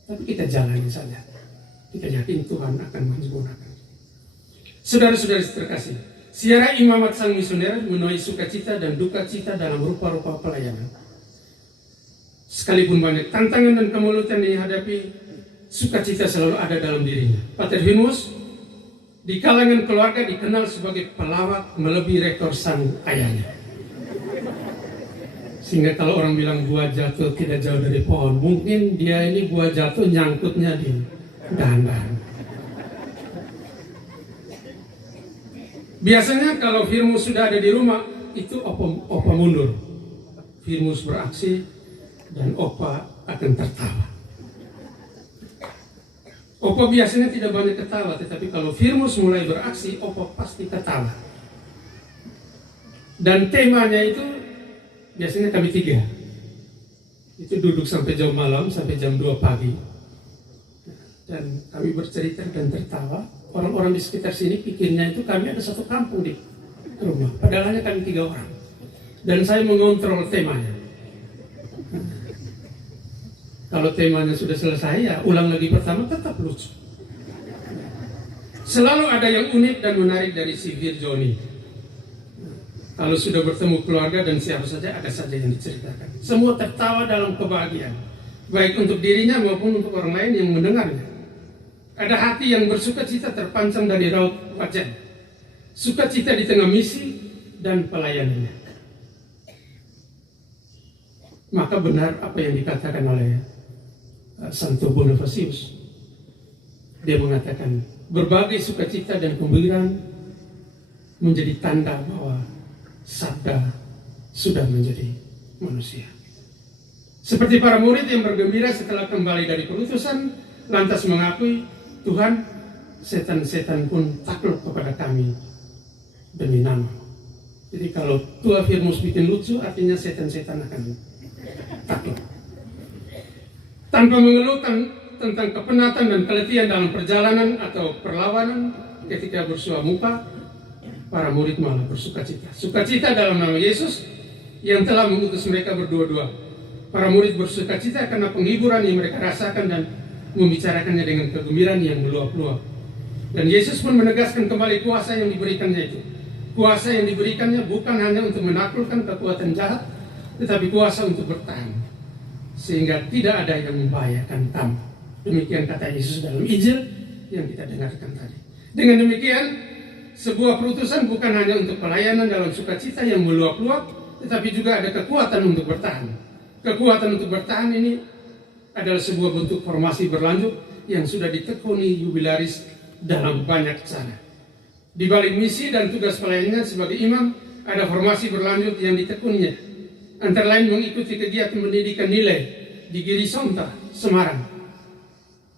tapi kita jalani saja. Kita yakin Tuhan akan menyempurnakan. Saudara-saudari terkasih, siara imamat sang misioner menuai sukacita dan duka cita dalam rupa-rupa pelayanan. Sekalipun banyak tantangan dan kemuliaan yang dihadapi, sukacita selalu ada dalam dirinya. Pater Firmus di kalangan keluarga dikenal sebagai pelawak melebihi rekor sang ayahnya. Sehingga kalau orang bilang buah jatuh tidak jauh dari pohon, mungkin dia ini buah jatuh nyangkutnya di dahan-dahan. Biasanya kalau Firmus sudah ada di rumah, itu opa mundur. Firmus beraksi dan opa akan tertawa. Opa biasanya tidak banyak ketawa, tetapi kalau Firmus mulai beraksi, opa pasti ketawa. Dan temanya itu biasanya kami tiga. Itu duduk sampai jam malam, sampai jam 2 pagi. Dan kami bercerita dan tertawa. Orang-orang di sekitar sini pikirnya itu kami ada satu kampung di rumah. Padahal hanya kami 3 orang. Dan saya mengontrol temanya. Kalau temanya sudah selesai, ya ulang lagi pertama, tetap lucu. Selalu ada yang unik dan menarik dari si Virjoni. Kalau sudah bertemu keluarga dan siapa saja, ada saja yang diceritakan. Semua tertawa dalam kebahagiaan, baik untuk dirinya maupun untuk orang lain yang mendengarnya. Ada hati yang bersukacita terpancar dari raut wajah. Sukacita di tengah misi dan pelayanannya. Maka benar apa yang dikatakan oleh Santo Bonifacius. Dia mengatakan berbagai sukacita dan kegembiraan menjadi tanda bahwa sabda sudah menjadi manusia. Seperti para murid yang bergembira setelah kembali dari perutusan, lantas mengakui, Tuhan, setan-setan pun takluk kepada kami demi nama. Jadi kalau Tua Firmus bikin lucu, artinya setan-setan akan takluk. Tanpa mengeluh tentang kepenatan dan keletihan dalam perjalanan atau perlawanan ketika bersua muka, para murid malah bersukacita. Sukacita dalam nama Yesus yang telah mengutus mereka berdua-dua. Para murid bersukacita karena penghiburan yang mereka rasakan dan membicarakannya dengan kegembiraan yang meluap-luap. Dan Yesus pun menegaskan kembali kuasa yang diberikannya itu. Kuasa yang diberikannya bukan hanya untuk menaklukkan kekuatan jahat, tetapi kuasa untuk bertahan, sehingga tidak ada yang membahayakan kamu. Demikian kata Yesus dalam Injil yang kita dengarkan tadi. Dengan demikian, sebuah perutusan bukan hanya untuk pelayanan dalam sukacita yang meluap-luap, tetapi juga ada kekuatan untuk bertahan. Kekuatan untuk bertahan ini adalah sebuah bentuk formasi berlanjut yang sudah ditekuni jubilaris dalam banyak cara. Di balik misi dan tugas pelayanannya sebagai imam, ada formasi berlanjut yang ditekuninya. Antara lain mengikuti kegiatan pendidikan nilai di Girisonta, Semarang,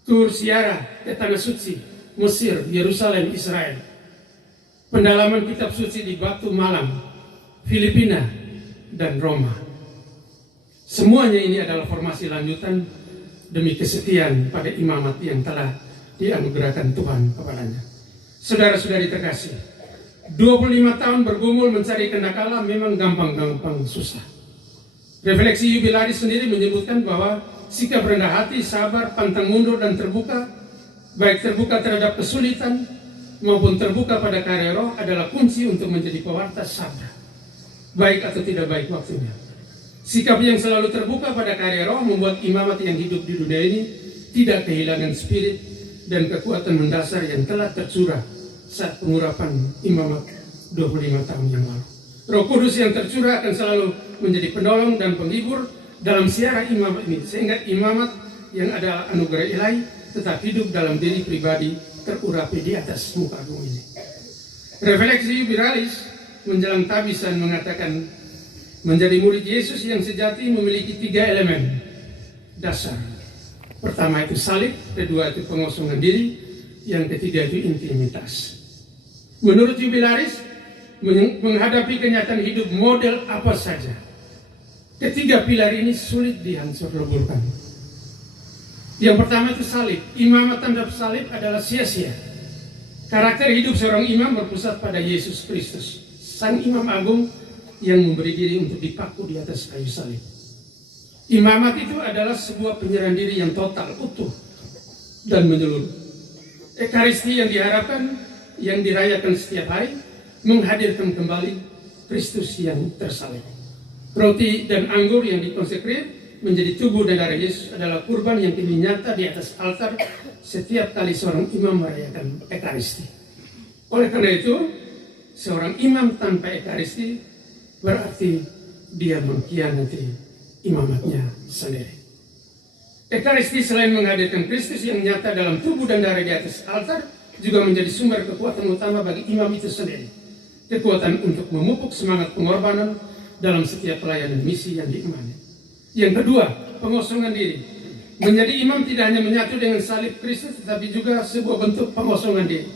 tur siara ke Tanah Suci, Mesir, Yerusalem, Israel, pendalaman kitab suci di Batu Malang, Filipina, dan Roma. Semuanya ini adalah formasi lanjutan demi kesetiaan pada imamat yang telah dianugerahkan Tuhan kepadanya. Saudara-saudari terkasih, 25 tahun bergumul mencari kenakalan memang gampang-gampang susah. Refleksi jubilaris sendiri menyebutkan bahwa sikap rendah hati, sabar, pantang mundur, dan terbuka, baik terbuka terhadap kesulitan maupun terbuka pada karya roh adalah kunci untuk menjadi pewarta sabda, baik atau tidak baik waktunya. Sikap yang selalu terbuka pada karya roh membuat imamat yang hidup di dunia ini tidak kehilangan spirit dan kekuatan mendasar yang telah tercurah saat pengurapan imamat 25 tahun yang lalu. Roh Kudus yang tercurah akan selalu menjadi penolong dan penghibur dalam siara imamat ini, sehingga imamat yang adalah anugerah ilahi tetap hidup dalam diri pribadi terurapi di atas muka bumi ini. Refleksi jubilaris menjelang tabisan mengatakan menjadi murid Yesus yang sejati memiliki 3 elemen dasar. Pertama itu salib, kedua itu pengosongan diri, yang ketiga itu intimitas. Menurut jubilaris, menghadapi kenyataan hidup model apa saja, ketiga pilar ini sulit dihancur leburkan. Yang pertama itu salib. Imamat tanpa salib adalah sia-sia. Karakter hidup seorang imam berpusat pada Yesus Kristus, Sang Imam Agung yang memberi diri untuk dipaku di atas kayu salib. Imamat itu adalah sebuah penyerahan diri yang total, utuh, dan menyeluruh. Ekaristi yang diharapkan, yang dirayakan setiap hari, menghadirkan kembali Kristus yang tersalib. Roti dan anggur yang dikonsekrir menjadi tubuh dan darah Yesus adalah kurban yang kini nyata di atas altar setiap kali seorang imam merayakan Ekaristi. Oleh karena itu, seorang imam tanpa Ekaristi berarti dia mengkhianati imamatnya sendiri. Ekaristi selain menghadirkan Kristus yang nyata dalam tubuh dan darah di atas altar, juga menjadi sumber kekuatan utama bagi imam itu sendiri. Kekuatan untuk memupuk semangat pengorbanan dalam setiap pelayanan misi yang diimani. Yang kedua, pengosongan diri. Menjadi imam tidak hanya menyatu dengan salib Kristus, tetapi juga sebuah bentuk pengosongan diri.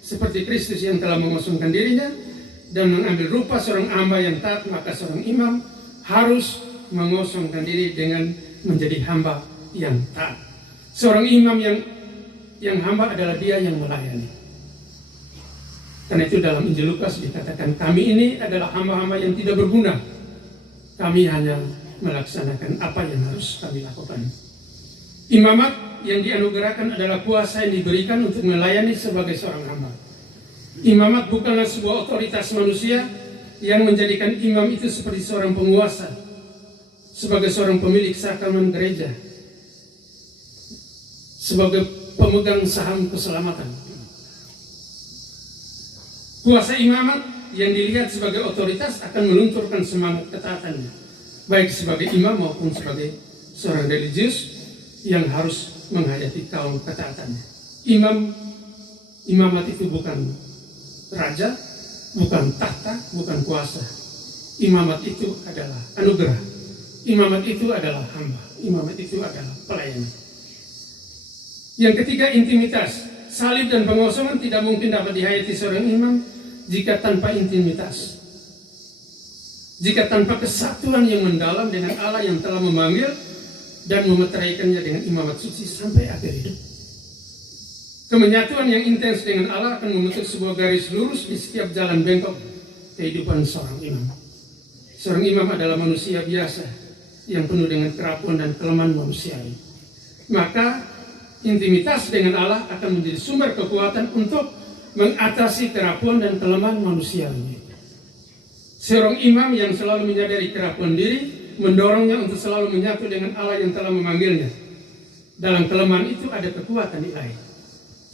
Seperti Kristus yang telah mengosongkan dirinya dan mengambil rupa seorang hamba yang taat, maka seorang imam harus mengosongkan diri dengan menjadi hamba yang taat. Seorang imam yang hamba adalah dia yang melayani. Karena itu dalam Injil Lukas dikatakan, kami ini adalah hamba-hamba yang tidak berguna. Kami hanya melaksanakan apa yang harus kami lakukan. Imamat yang dianugerahkan adalah kuasa yang diberikan untuk melayani sebagai seorang hamba. Imamat bukanlah sebuah otoritas manusia yang menjadikan imam itu seperti seorang penguasa, sebagai seorang pemilik sakramen gereja, sebagai pemegang saham keselamatan. Kuasa imamat yang dilihat sebagai otoritas akan melunturkan semangat ketaatannya, baik sebagai imam maupun sebagai seorang religius yang harus menghayati kaum ketaatannya. Imamat itu bukan raja, bukan tahta, bukan kuasa. Imamat itu adalah anugerah. Imamat itu adalah hamba. Imamat itu adalah pelayan. Yang ketiga, intimitas. Salib dan pengosongan tidak mungkin dapat dihayati seorang imam jika tanpa intimitas. Jika tanpa kesatuan yang mendalam dengan Allah yang telah memanggil dan memeteraikannya dengan imamat suci sampai akhir hidup. Kemenyatuan yang intens dengan Allah akan membentuk sebuah garis lurus di setiap jalan bengkok kehidupan seorang imam. Seorang imam adalah manusia biasa yang penuh dengan kerapuan dan kelemahan manusiawi. Maka intimitas dengan Allah akan menjadi sumber kekuatan untuk mengatasi kerapuan dan kelemahan manusiawi. Seorang imam yang selalu menyadari kerapuan diri mendorongnya untuk selalu menyatu dengan Allah yang telah memanggilnya. Dalam kelemahan itu ada kekuatan ilahi.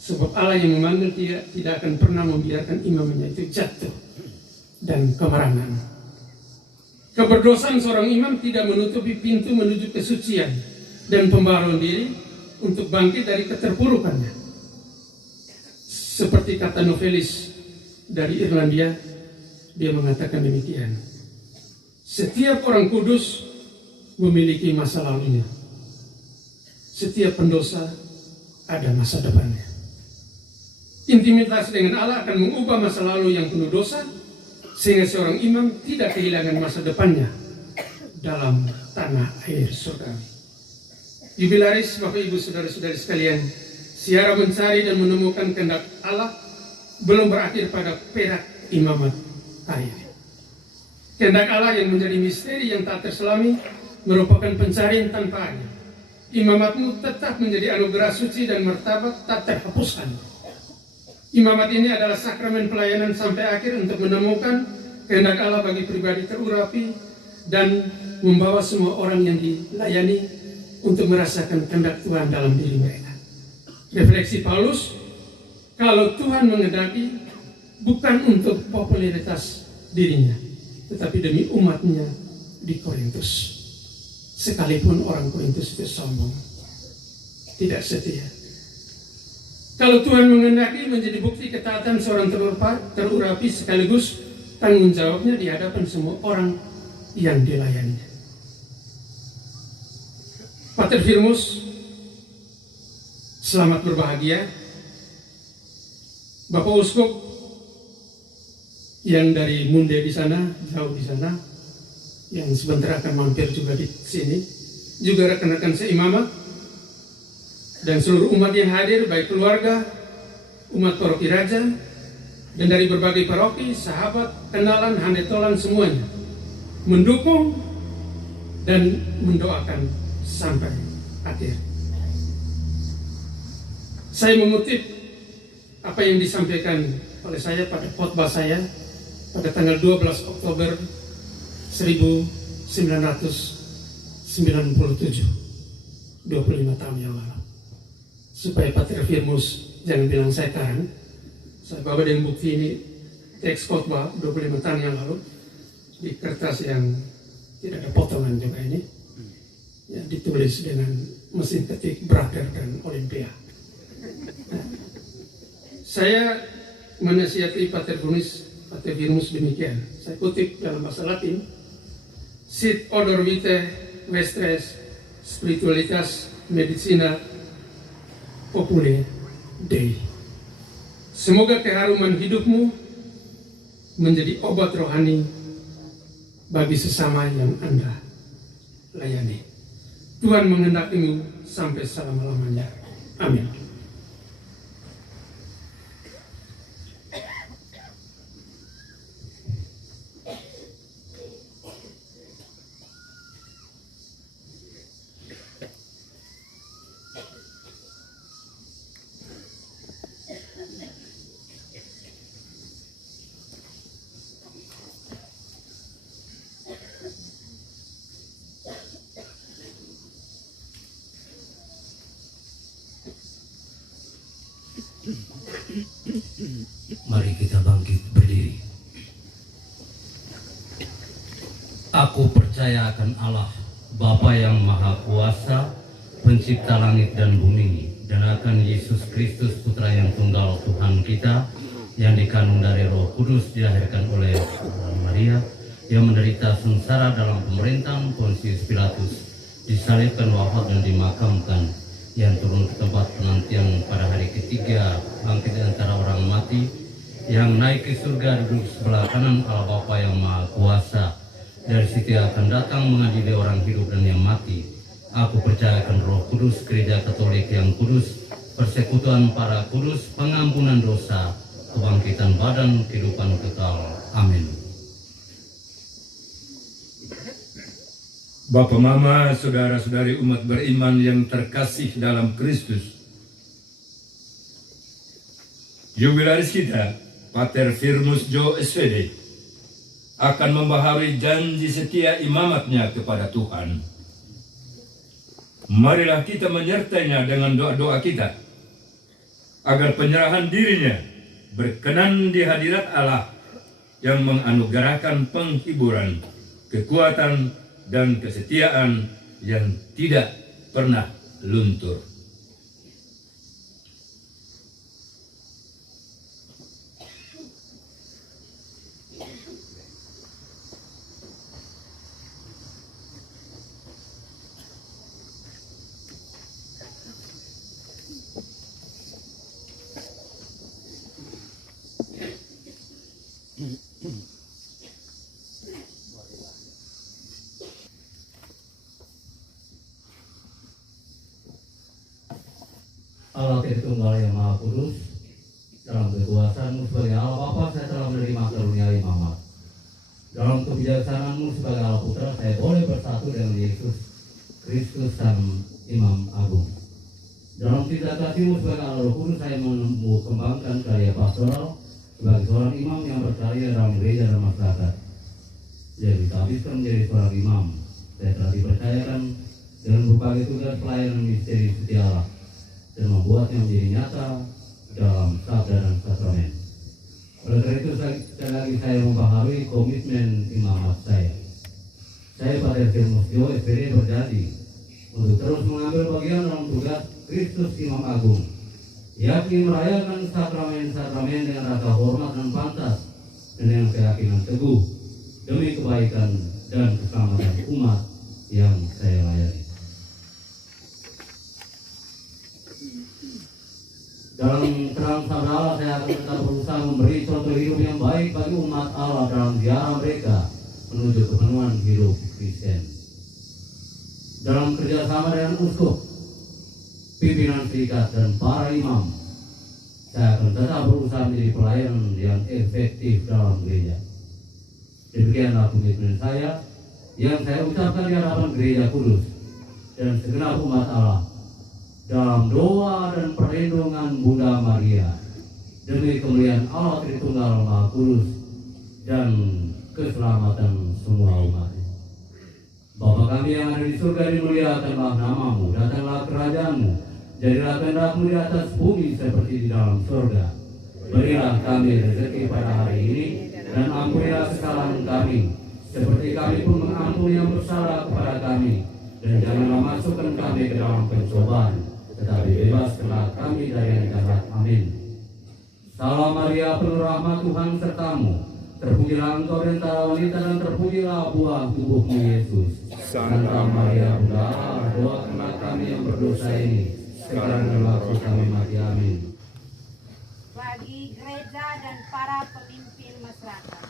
Sebab Allah yang memanggil dia tidak akan pernah membiarkan imamnya itu jatuh dan kemarahan. Keberdosaan seorang imam tidak menutupi pintu menuju kesucian dan pembaruan diri untuk bangkit dari keterpurukannya. Seperti kata novelis dari Irlandia, dia mengatakan demikian. Setiap orang kudus memiliki masa lalunya. Setiap pendosa ada masa depannya. Intimitas dengan Allah akan mengubah masa lalu yang penuh dosa, sehingga seorang imam tidak kehilangan masa depannya dalam tanah air surgawi. Jubilaris, Bapak Ibu Saudara-saudari sekalian, siara mencari dan menemukan kehendak Allah belum berakhir pada perak imamat kayu. Kehendak Allah yang menjadi misteri yang tak terselami merupakan pencarian tanpa akhir. Imamatmu tetap menjadi anugerah suci dan martabat tak terhapuskan. Imamat ini adalah sakramen pelayanan sampai akhir untuk menemukan kehendak Allah bagi pribadi terurapi dan membawa semua orang yang dilayani untuk merasakan kehendak Tuhan dalam diri mereka. Refleksi Paulus, kalau Tuhan menghendaki bukan untuk popularitas dirinya, tetapi demi umatnya di Korintus. Sekalipun orang Korintus itu sombong, tidak setia. Kalau Tuhan menghendaki menjadi bukti ketaatan seorang terurapi sekaligus tanggung jawabnya di hadapan semua orang yang dilayaninya. Pater Firmus, selamat berbahagia. Bapak Uskup yang dari Munde di sana, jauh di sana, yang sebentar akan mampir juga di sini, juga rekan-rekan seimamat, dan seluruh umat yang hadir, baik keluarga, umat paroki Raja, dan dari berbagai paroki, sahabat, kenalan, handetolan semuanya, mendukung dan mendoakan sampai akhir. Saya mengutip apa yang disampaikan oleh saya pada khotbah saya pada tanggal 12 Oktober 1997, 25 tahun yang lalu. Supaya Pater Firmus jangan bilang saya karang, saya bawa dengan bukti ini teks khotbah 25 tahun yang lalu di kertas yang tidak ada potongan juga ini, yang ditulis dengan mesin ketik Brother dan Olympia. Nah, saya menasihati Pater Firmus demikian. Saya kutip dalam bahasa Latin, sit odor vitae vestres spiritualitas medicina populi Dei. Semoga keharuman hidupmu menjadi obat rohani bagi sesama yang Anda layani. Tuhan menghendakimu sampai selama-lamanya. Amin. Mari kita bangkit berdiri. Aku percaya akan Allah, Bapa yang Maha Kuasa, Pencipta langit dan bumi, dan akan Yesus Kristus, Putra yang tunggal Tuhan kita, yang dikandung dari Roh Kudus, dilahirkan oleh Maria, yang menderita sengsara dalam pemerintahan Pontius Pilatus, disalibkan, wafat dan dimakamkan, yang turun ke tempat penantian pada hari ketiga, bangkit dari antara orang mati, yang naik ke surga, duduk sebelah kanan Allah Bapa yang Maha Kuasa, dari situ akan datang mengadili orang hidup dan yang mati. Aku percaya akan Roh Kudus, Gereja Katolik yang kudus, persekutuan para kudus, pengampunan dosa, kebangkitan badan, kehidupan kekal. Amin. Bapak, Mama, saudara-saudari umat beriman yang terkasih dalam Kristus, jubilaris kita, Pater Firmus Jo SPD, akan membaharui janji setia imamatnya kepada Tuhan. Marilah kita menyertainya dengan doa-doa kita, agar penyerahan dirinya berkenan di hadirat Allah yang menganugerahkan penghiburan, kekuatan, dan kesetiaan yang tidak pernah luntur. Allah Tritunggal yang Maha Kudus, dalam kekuasaanmu sebagai Allah Bapa, saya telah menerima karunia imamat. Dalam kebijaksanaan-Mu sebagai Allah Putra, saya boleh bersatu dengan Yesus Kristus Sang Imam Agung. Dalam cinta kasih-Mu sebagai Allah Roh Kudus, saya mau kembangkan karya pastoral sebagai seorang imam yang berkarya dalam gereja dan masyarakat. Saya ditabiskan menjadi seorang imam. Saya telah dipercayakan dengan berbagai tugas pelayanan misteri setia Allah dan membuatnya menjadi nyata dalam sabda dan sakramen. Oleh karena itu, sekali lagi saya membaharui komitmen imamat saya. Saya pada Firmus Jo SPD berjanji untuk terus mengambil bagian dalam tugas Kristus Imam Agung, yakni merayakan sakramen-sakramen dengan rasa hormat dan pantas dan dengan keyakinan teguh demi kebaikan dan keselamatan umat yang saya layani. Dalam terang sabda Allah, saya akan tetap berusaha memberi contoh hidup yang baik bagi umat Allah dalam ziarah mereka menuju kepenuhan hidup Kristen. Dalam kerjasama dengan uskup, pimpinan serikat dan para imam, saya akan tetap berusaha menjadi pelayan yang efektif dalam gereja. Demikianlah komitmen saya yang saya ucapkan di hadapan Gereja Kudus dan segenap umat Allah dalam doa dan perlindungan Bunda Maria demi kemuliaan Allah Tritunggal Maha Kudus dan keselamatan semua umat. Bapa kami yang ada di surga, dimuliakanlah nama-Mu, datanglah kerajaan-Mu, jadilah kehendak-Mu di atas bumi seperti di dalam surga. Berilah kami rezeki pada hari ini, dan ampunilah kesalahan kami, seperti kami pun mengampuni yang bersalah kepada kami. Dan janganlah masukkan kami ke dalam pencobaan, tetapi bebaskanlah kami dari yang jahat. Amin. Salam Maria, penuh rahmat, Tuhan sertamu. Terpujilah engkau di antara wanita, dan terpujilah buah tubuhmu Yesus. Santa Maria, Bunda Allah, doakanlah kami yang berdosa ini, sekarang dan waktu kami mati. Amin. Bagi gereja dan para pemimpin masyarakat.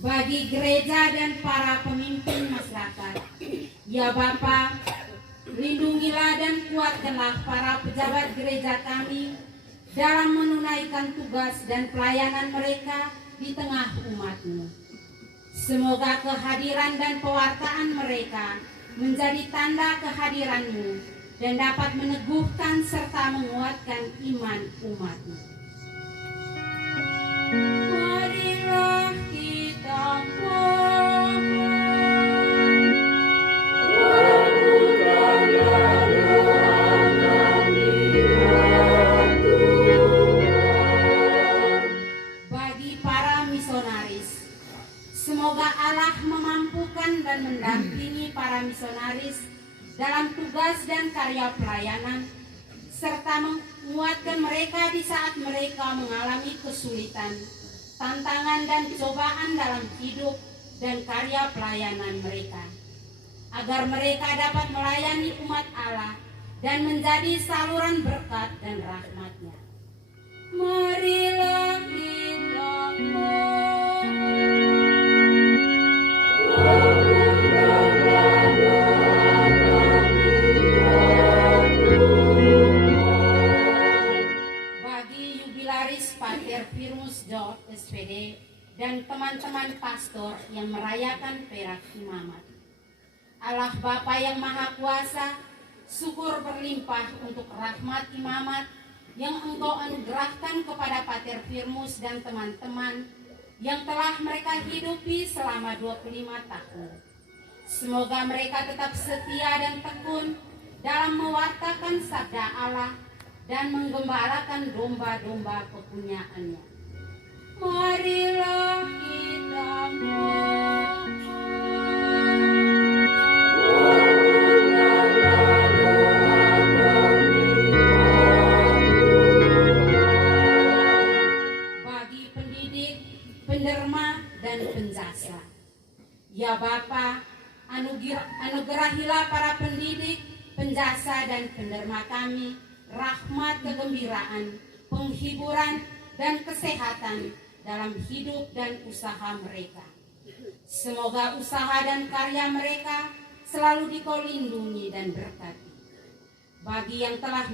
Bagi gereja dan para pemimpin masyarakat, ya Bapa, lindungilah dan kuatkanlah para pejabat gereja kami dalam menunaikan tugas dan pelayanan mereka di tengah umat-Mu. Semoga kehadiran dan pewartaan mereka menjadi tanda kehadiran-Mu dan dapat meneguhkan serta menguatkan iman umat-Mu. Marilah kita mohon. Bagi para misionaris, semoga Allah memampukan dan mendampingi para misionaris dalam tugas dan karya pelayanan, serta menguatkan mereka di saat mereka mengalami kesulitan, tantangan dan cobaan dalam hidup dan karya pelayanan mereka, agar mereka dapat melayani umat Allah dan menjadi saluran berkat dan rahmat-Nya. Marilah kita mohon. Bagi jubilaris Pater Firmus Jo SPD dan teman-teman pastor yang merayakan perak imamat, Allah Bapa yang Maha Kuasa, syukur berlimpah untuk rahmat imamat yang Engkau anugerahkan kepada Pater Firmus dan teman-teman yang telah mereka hidupi selama 25 tahun. Semoga mereka tetap setia dan tekun dalam mewartakan sabda Allah dan menggembalakan domba-domba kepunyaan-Nya. Marilah kita mohon. Bagi pendidik, penderma, dan penjasa, ya Bapa, anugerahilah para pendidik, penjasa, dan penderma kami rahmat, kegembiraan, penghiburan, dan kesehatan dalam hidup dan usaha mereka. Semoga usaha dan karya mereka selalu Dikau lindungi dan berkati. Bagi yang telah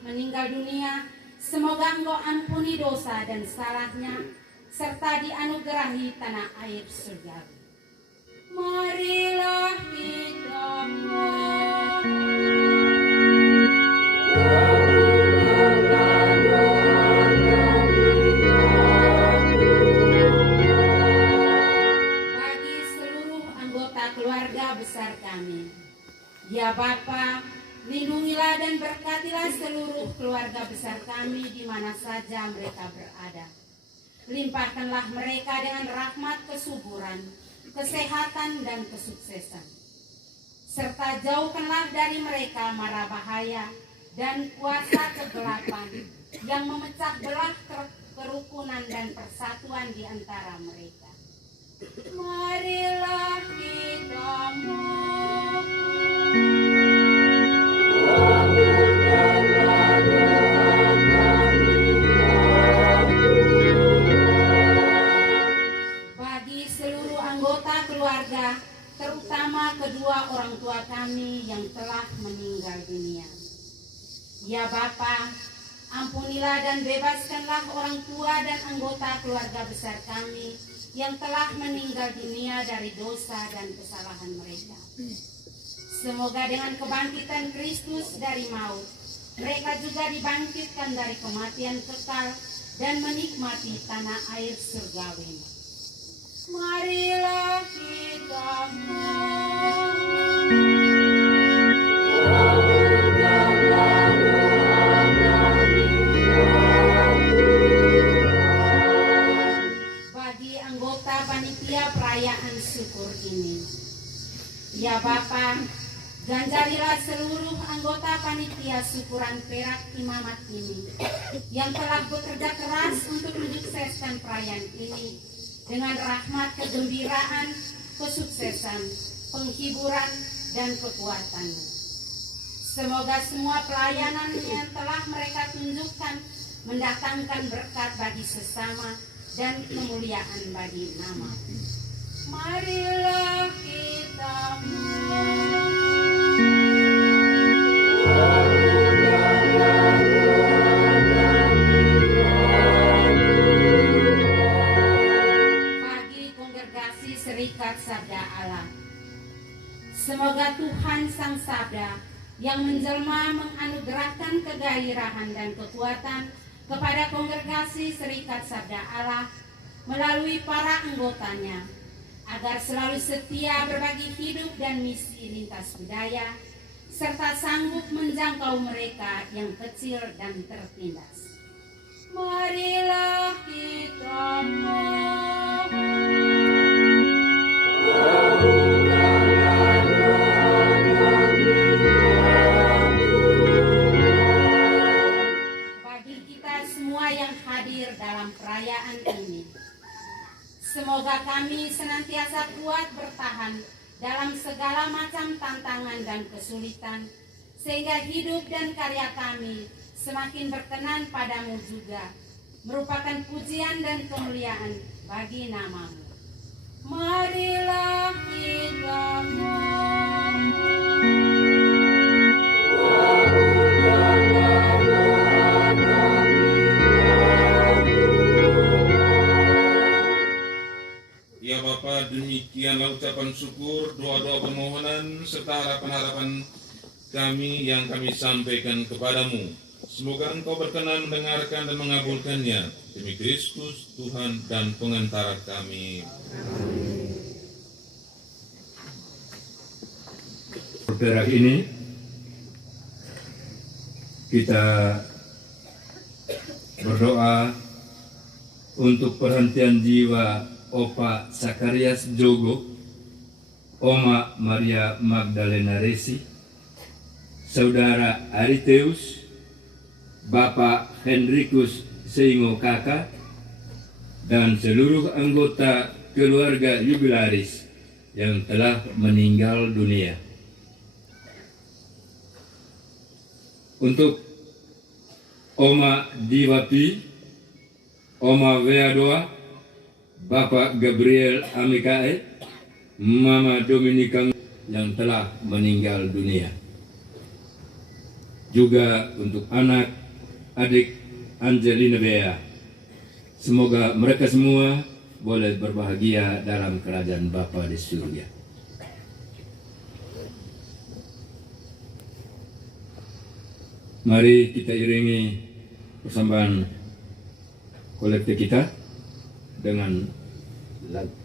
meninggal dunia, semoga Engkau ampuni dosa dan salahnya, serta dianugerahi tanah air surgawi. Marilah kita bagi seluruh anggota keluarga besar kami. Ya Bapa, lindungilah dan berkatilah seluruh keluarga besar kami di mana saja mereka berada. Limpahkanlah mereka dengan rahmat kesuburan, kesehatan dan kesuksesan. Serta jauhkanlah dari mereka mara bahaya dan kuasa kegelapan yang memecah belah kerukunan dan persatuan di antara mereka. Marilah kita bagi seluruh anggota keluarga, terutama kedua orang tua kami yang telah meninggal dunia. Ya Bapa, ampunilah dan bebaskanlah orang tua dan anggota keluarga besar kami yang telah meninggal dunia dari dosa dan kesalahan mereka. Semoga dengan kebangkitan Kristus dari maut, mereka juga dibangkitkan dari kematian kekal dan menikmati tanah air surgawi. Marilah kita bagi anggota panitia perayaan syukur ini. Ya Bapa, ganjarilah seluruh anggota panitia syukuran perak imamat ini yang telah bekerja keras untuk menyukseskan perayaan ini dengan rahmat kegembiraan, kesuksesan, penghiburan, dan kekuatan-Mu. Semoga semua pelayanan yang telah mereka tunjukkan mendatangkan berkat bagi sesama dan kemuliaan bagi nama. Marilah kita bagi kongregasi Serikat Sabda Allah. Semoga Tuhan Sang Sabda yang menjelma menganugerahkan kegairahan dan kekuatan kepada kongregasi Serikat Sabda Allah melalui para anggotanya, agar selalu setia berbagi hidup dan misi lintas budaya, serta sanggup menjangkau mereka yang kecil dan tertindas. Marilah kita bagi kita semua yang hadir dalam perayaan ini. Semoga kami senantiasa kuat bertahan dalam segala macam tantangan dan kesulitan, sehingga hidup dan karya kami semakin berkenan padamu juga, merupakan pujian dan kemuliaan bagi nama-Mu. Marilah kita Ya Bapa, demikianlah ucapan syukur, doa-doa permohonan, serta harapan-harapan kami yang kami sampaikan kepadamu. Semoga Engkau berkenan mendengarkan dan mengabulkannya. Demi Kristus, Tuhan dan pengantara kami. Perak ini kita berdoa untuk perhentian jiwa Opa Sakarias Jogo, Oma Maria Magdalena Resi, Saudara Ariteus, Bapak Hendrikus Seingo Kakak, dan seluruh anggota keluarga jubilaris yang telah meninggal dunia. Untuk Oma Diwapi, Oma Veadoa, Bapak Gabriel Amikae, Mama Dominika yang telah meninggal dunia. Juga untuk anak adik Angelina Bea. Semoga mereka semua boleh berbahagia dalam kerajaan Bapa di surga. Mari kita iringi persembahan kolektif kita dengan lagu.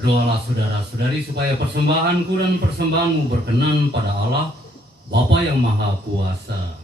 Berdoalah saudara-saudari supaya persembahanku dan persembahanmu berkenan pada Allah, Bapa yang Maha Kuasa.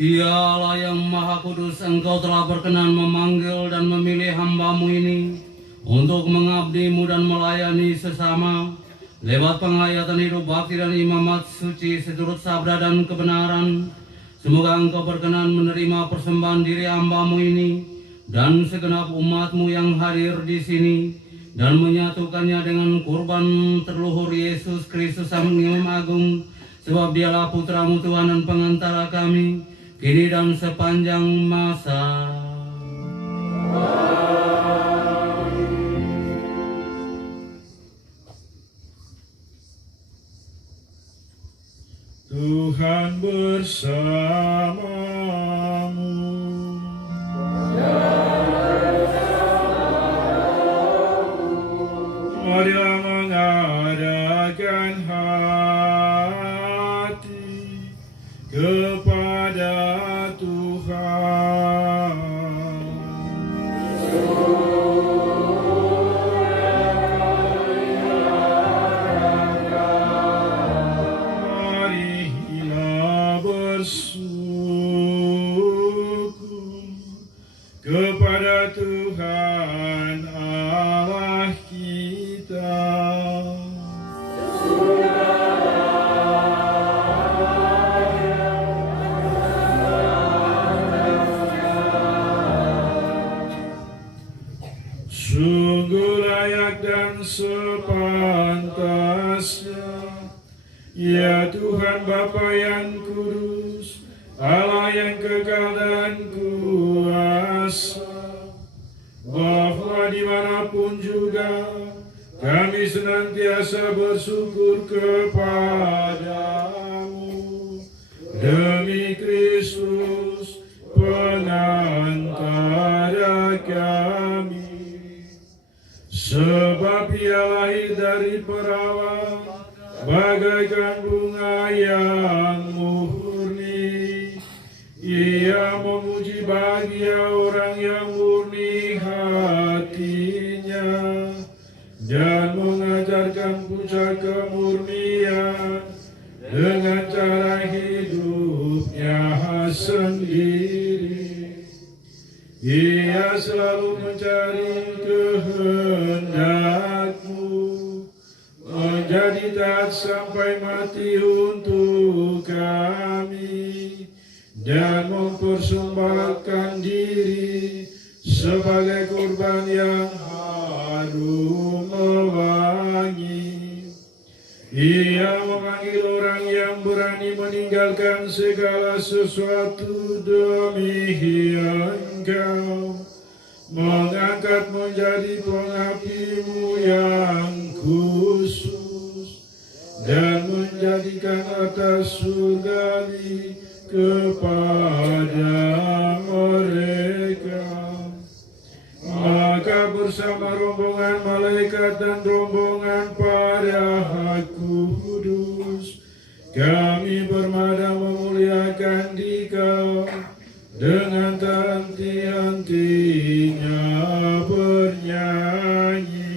Ya Allah yang Maha Kudus, Engkau telah berkenan memanggil dan memilih hamba-Mu ini untuk mengabdi-Mu dan melayani sesama lewat penghayatan hidup bakti dan imamat suci seturut sabda dan kebenaran. Semoga Engkau berkenan menerima persembahan diri hamba-Mu ini dan segenap umat-Mu yang hadir di sini dan menyatukannya dengan kurban terluhur Yesus Kristus Sang Imam Agung, sebab Dialah Putra-Mu Tuhan dan pengantara kami kini dan sepanjang masa. Tuhan bersamamu. Marilah mengadakan hati kepada Tuhan. Marilah bersyukur kepada Tuhan Allah kita. Sungguh layak dan sepantasnya, ya Tuhan Bapa yang kudus, Allah yang kekal dan kuasa, bahwa dimanapun juga kami senantiasa bersyukur kepadamu demi Kristus pengantara kami. Sebab Ia lahir dari perawan bagaikan bunga yang murni. Ia memuji bahagia orang yang murni hatinya dan mengajarkan puncak kemurnian dengan cara hidupnya sendiri. Ia selalu mencari kehendak-Mu, menjadi taat sampai mati untuk kami, dan mempersembahkan diri sebagai kurban yang harum mewangi. Ia memanggil orang yang berani meninggalkan segala sesuatu demi Engkau, mengangkat menjadi pengabdi-Mu yang khusus, dan menjadikan atas surgawi kepada mereka. Maka bersama rombongan malaikat dan rombongan para kudus, kami bermada memuliakan Dikau dengan henti-hentinya bernyanyi.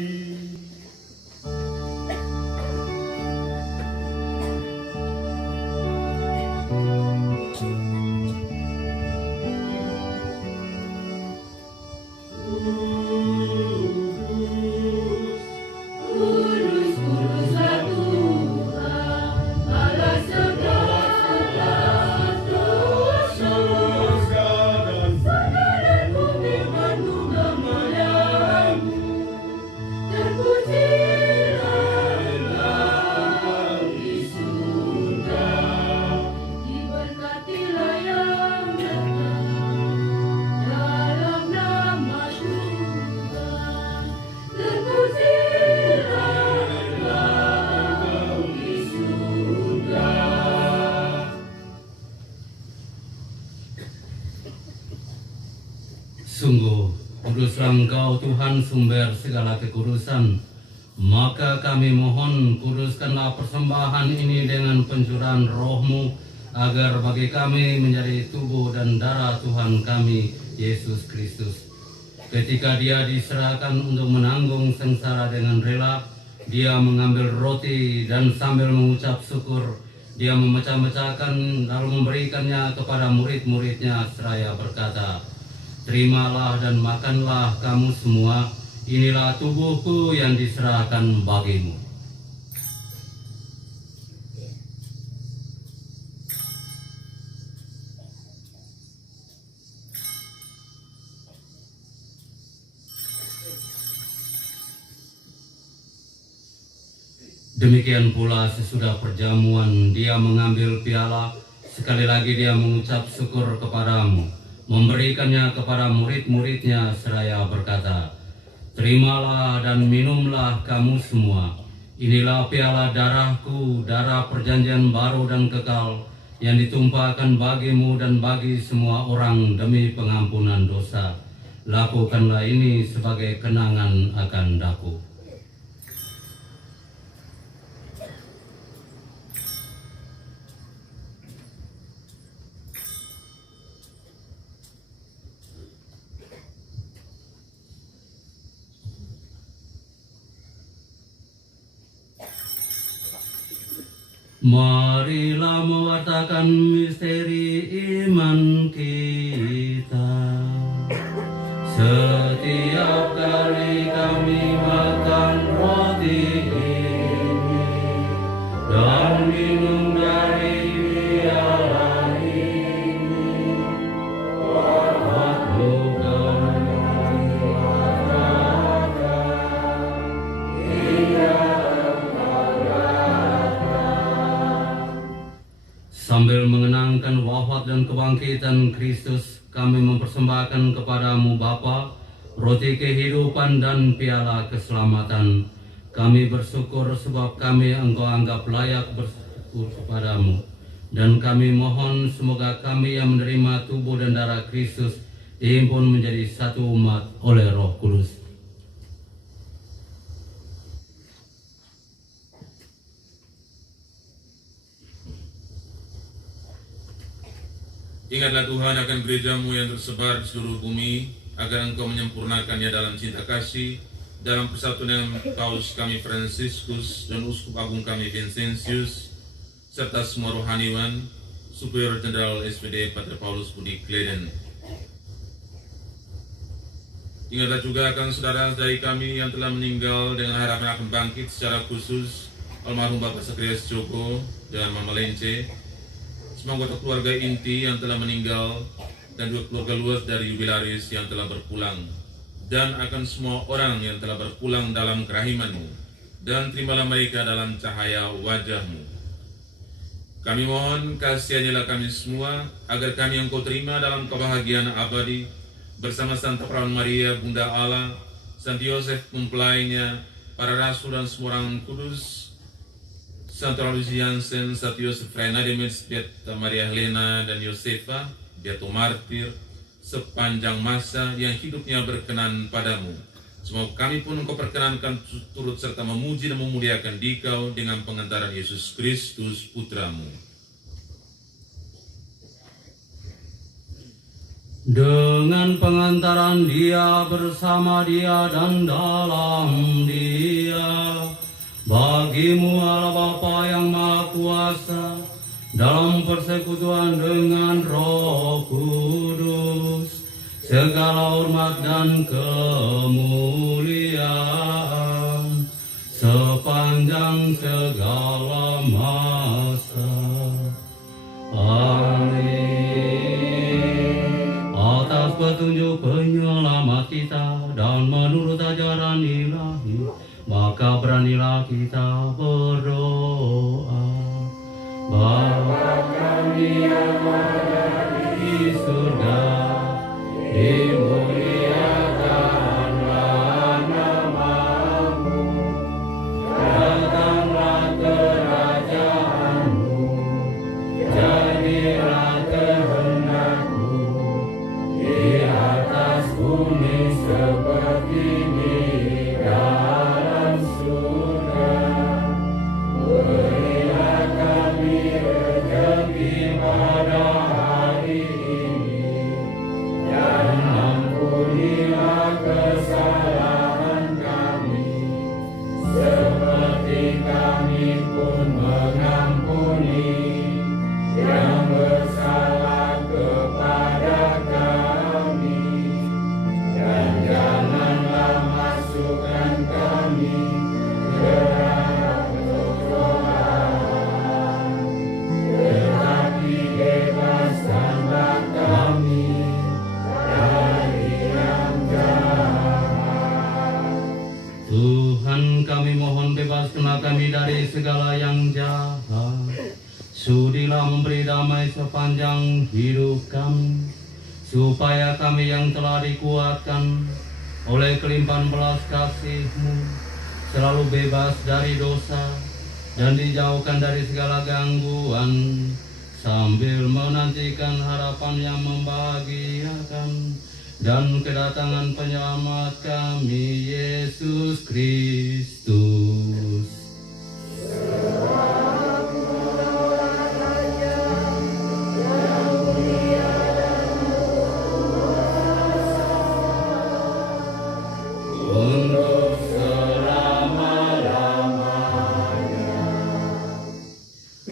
Sungguh kuduslah Engkau Tuhan sumber segala kekudusan. Maka kami mohon kuduskanlah persembahan ini dengan pencurahan roh-Mu agar bagi kami menjadi tubuh dan darah Tuhan kami, Yesus Kristus. Ketika dia diserahkan untuk menanggung sengsara dengan rela, dia mengambil roti dan sambil mengucap syukur, dia memecah-mecahkan lalu memberikannya kepada murid-muridnya seraya berkata, "Terimalah dan makanlah kamu semua, inilah tubuhku yang diserahkan bagimu." Demikian pula sesudah perjamuan dia mengambil piala, sekali lagi dia mengucap syukur kepadamu, memberikannya kepada murid-muridnya seraya berkata, "Terimalah dan minumlah kamu semua, inilah piala darahku, darah perjanjian baru dan kekal, yang ditumpahkan bagimu dan bagi semua orang demi pengampunan dosa. Lakukanlah ini sebagai kenangan akan daku." Marilah mewartakan misteri iman kita. Setiap kali kami makan roti ini dan minum dari piala ini, waktu kami sambil mengenangkan wafat dan kebangkitan Kristus, kami mempersembahkan kepadamu Bapa, roti kehidupan dan piala keselamatan. Kami bersyukur sebab kami Engkau anggap layak bersyukur kepadamu. Dan kami mohon semoga kami yang menerima tubuh dan darah Kristus dihimpun menjadi satu umat oleh Roh Kudus. Ingatlah Tuhan akan gerejamu yang tersebar di seluruh bumi, agar Engkau menyempurnakannya dalam cinta kasih, dalam persatuan dengan Paus kami Fransiskus dan Uskup Agung kami Vincentius, serta semua rohaniwan, Superior Jenderal SPD Pater Paulus Budi Kleden. Ingatlah juga akan saudara-saudari kami yang telah meninggal dengan harapan akan bangkit, secara khusus almarhum Bapak Sakrias Joko dan Mama Lence, semua anggota keluarga inti yang telah meninggal, dan juga keluarga luas dari jubilaris yang telah berpulang, dan akan semua orang yang telah berpulang dalam kerahiman-Mu, dan terimalah mereka dalam cahaya wajah-Mu. Kami mohon kasihanilah kami semua, agar kami Engkau terima dalam kebahagiaan abadi, bersama Santa Perawan Maria, Bunda Allah, Santi Yosef mempelainya, para rasul dan semua orang kudus, Santa Lucy Jansen, Santa Yosef Freinademitz, Beata Maria Helena dan Yosefa, Beato Martir, sepanjang masa yang hidupnya berkenan padamu. Semoga kami pun Engkau perkenankan turut serta memuji dan memuliakan Dikau dengan pengantaran Yesus Kristus Putramu. Dengan pengantaran Dia, bersama Dia, dan dalam Dia, bagimu Allah Bapa yang Maha Kuasa, dalam persekutuan dengan Roh Kudus, segala hormat dan kemuliaan sepanjang segala masa. Amin. Atas petunjuk penyelamat kita dan menurut ajaran ilahi, maka beranilah kita berdoa. Bapa kami yang ada di surga, dimuliakanlah nama-Mu, datanglah kerajaan-Mu, jadilah kehendak-Mu di atas bumi seperti di dalam surga. dari segala yang jahat. Sudilah memberi damai sepanjang hidup kami, supaya kami yang telah dikuatkan oleh kelimpahan belas kasih-Mu selalu bebas dari dosa dan dijauhkan dari segala gangguan, sambil menantikan harapan yang membahagiakan dan kedatangan penyelamat kami, Yesus Kristus. Untuk selama-lamanya.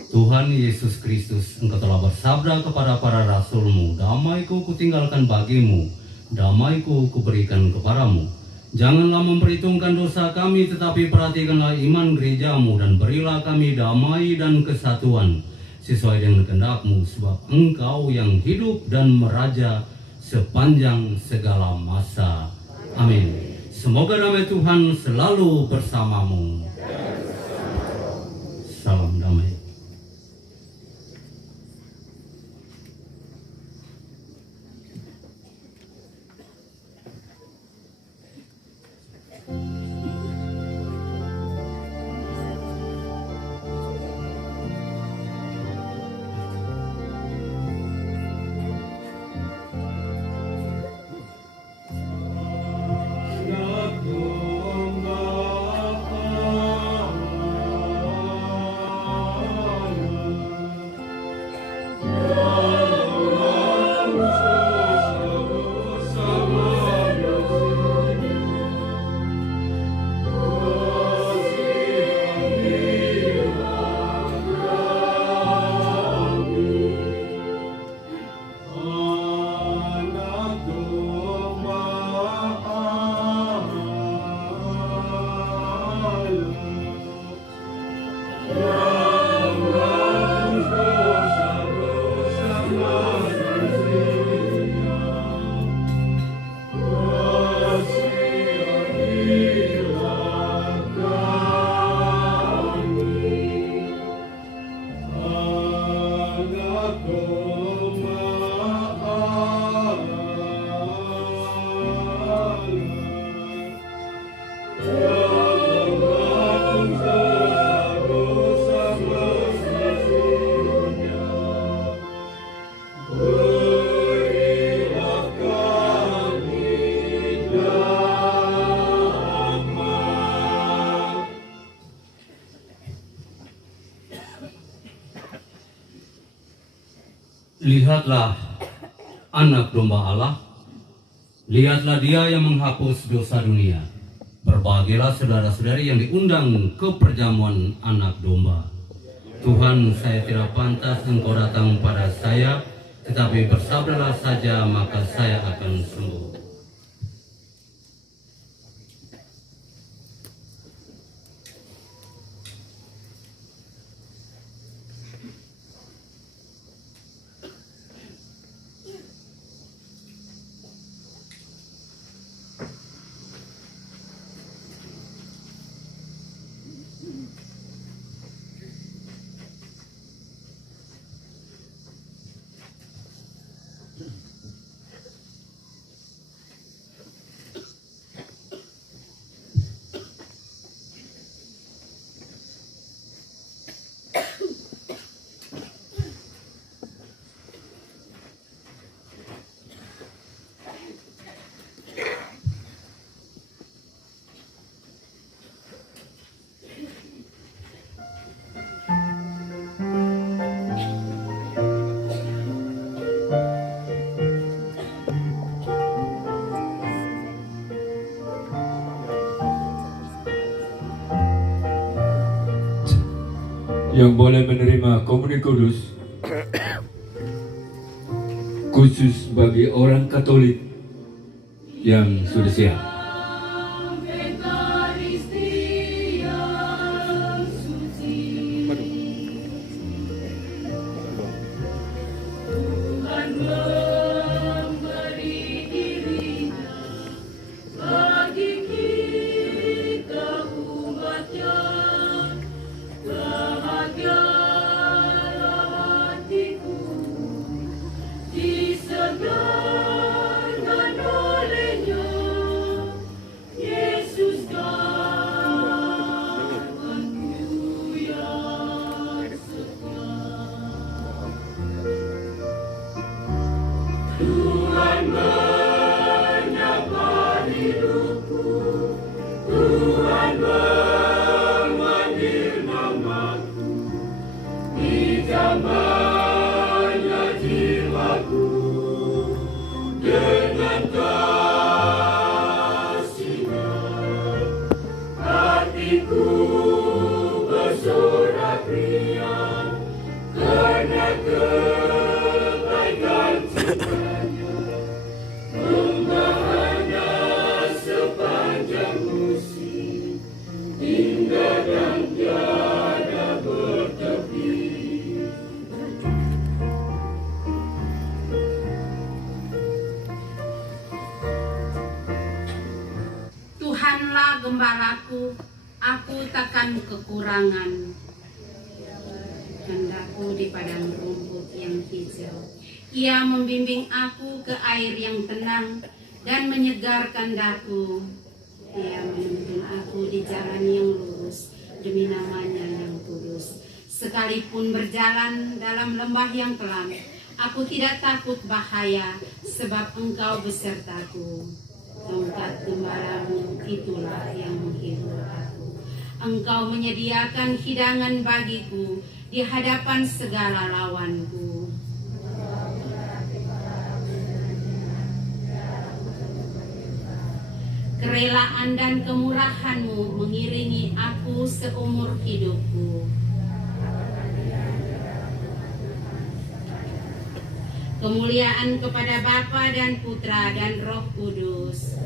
Tuhan Yesus Kristus, Engkau telah bersabda kepada para rasul-Mu, damai-Ku kutinggalkan bagimu, damai-Ku kuberikan kepadamu. Janganlah memperhitungkan dosa kami, tetapi perhatikanlah iman gereja-Mu, dan berilah kami damai dan kesatuan sesuai dengan kehendak-Mu, sebab Engkau yang hidup dan meraja sepanjang segala masa. Amin. Semoga damai Tuhan selalu bersamamu. Salam damai. Lihatlah anak domba Allah, lihatlah Dia yang menghapus dosa dunia. Berbahagialah saudara-saudari yang diundang ke perjamuan anak domba. Tuhan, saya tidak pantas Engkau datang pada saya, tetapi bersabdalah saja maka saya akan sembuh. Yang boleh menerima komuni kudus khusus bagi orang Katolik yang sudah siap. Jamanya jiwaku dengan kasih-Nya, hatiku bersorak riang karena kebaikan cintanya, membahana sepanjang musim hingga dan tiada bertepi. Tuhanlah gembalaku, aku takkan kekurangan. Hendaku di padang rumput yang hijau. Ia membimbing aku ke air yang tenang dan menyegarkan daku. Ia menuntun aku di jalan yang lurus demi namanya yang kudus. Sekalipun berjalan dalam lembah yang kelam, aku tidak takut bahaya, sebab Engkau besertaku. Tongkat gembalamu itulah yang menghibur aku. Engkau menyediakan hidangan bagiku di hadapan segala lawanku. Kerelaan dan kemurahan-Mu mengiringi aku seumur hidupku. Kemuliaan kepada Bapa dan Putra dan Roh Kudus.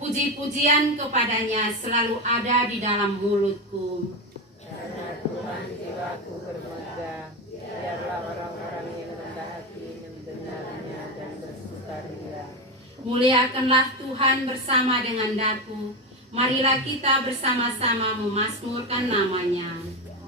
Puji-pujian kepadanya selalu ada di dalam mulutku. Karena Tuhan jiwaku bermegah, biarlah orang-orang yang rendah hati mendengarnya dan bersukaria. Muliakanlah Tuhan bersama dengan daku. Marilah kita bersama-sama memazmurkan namanya.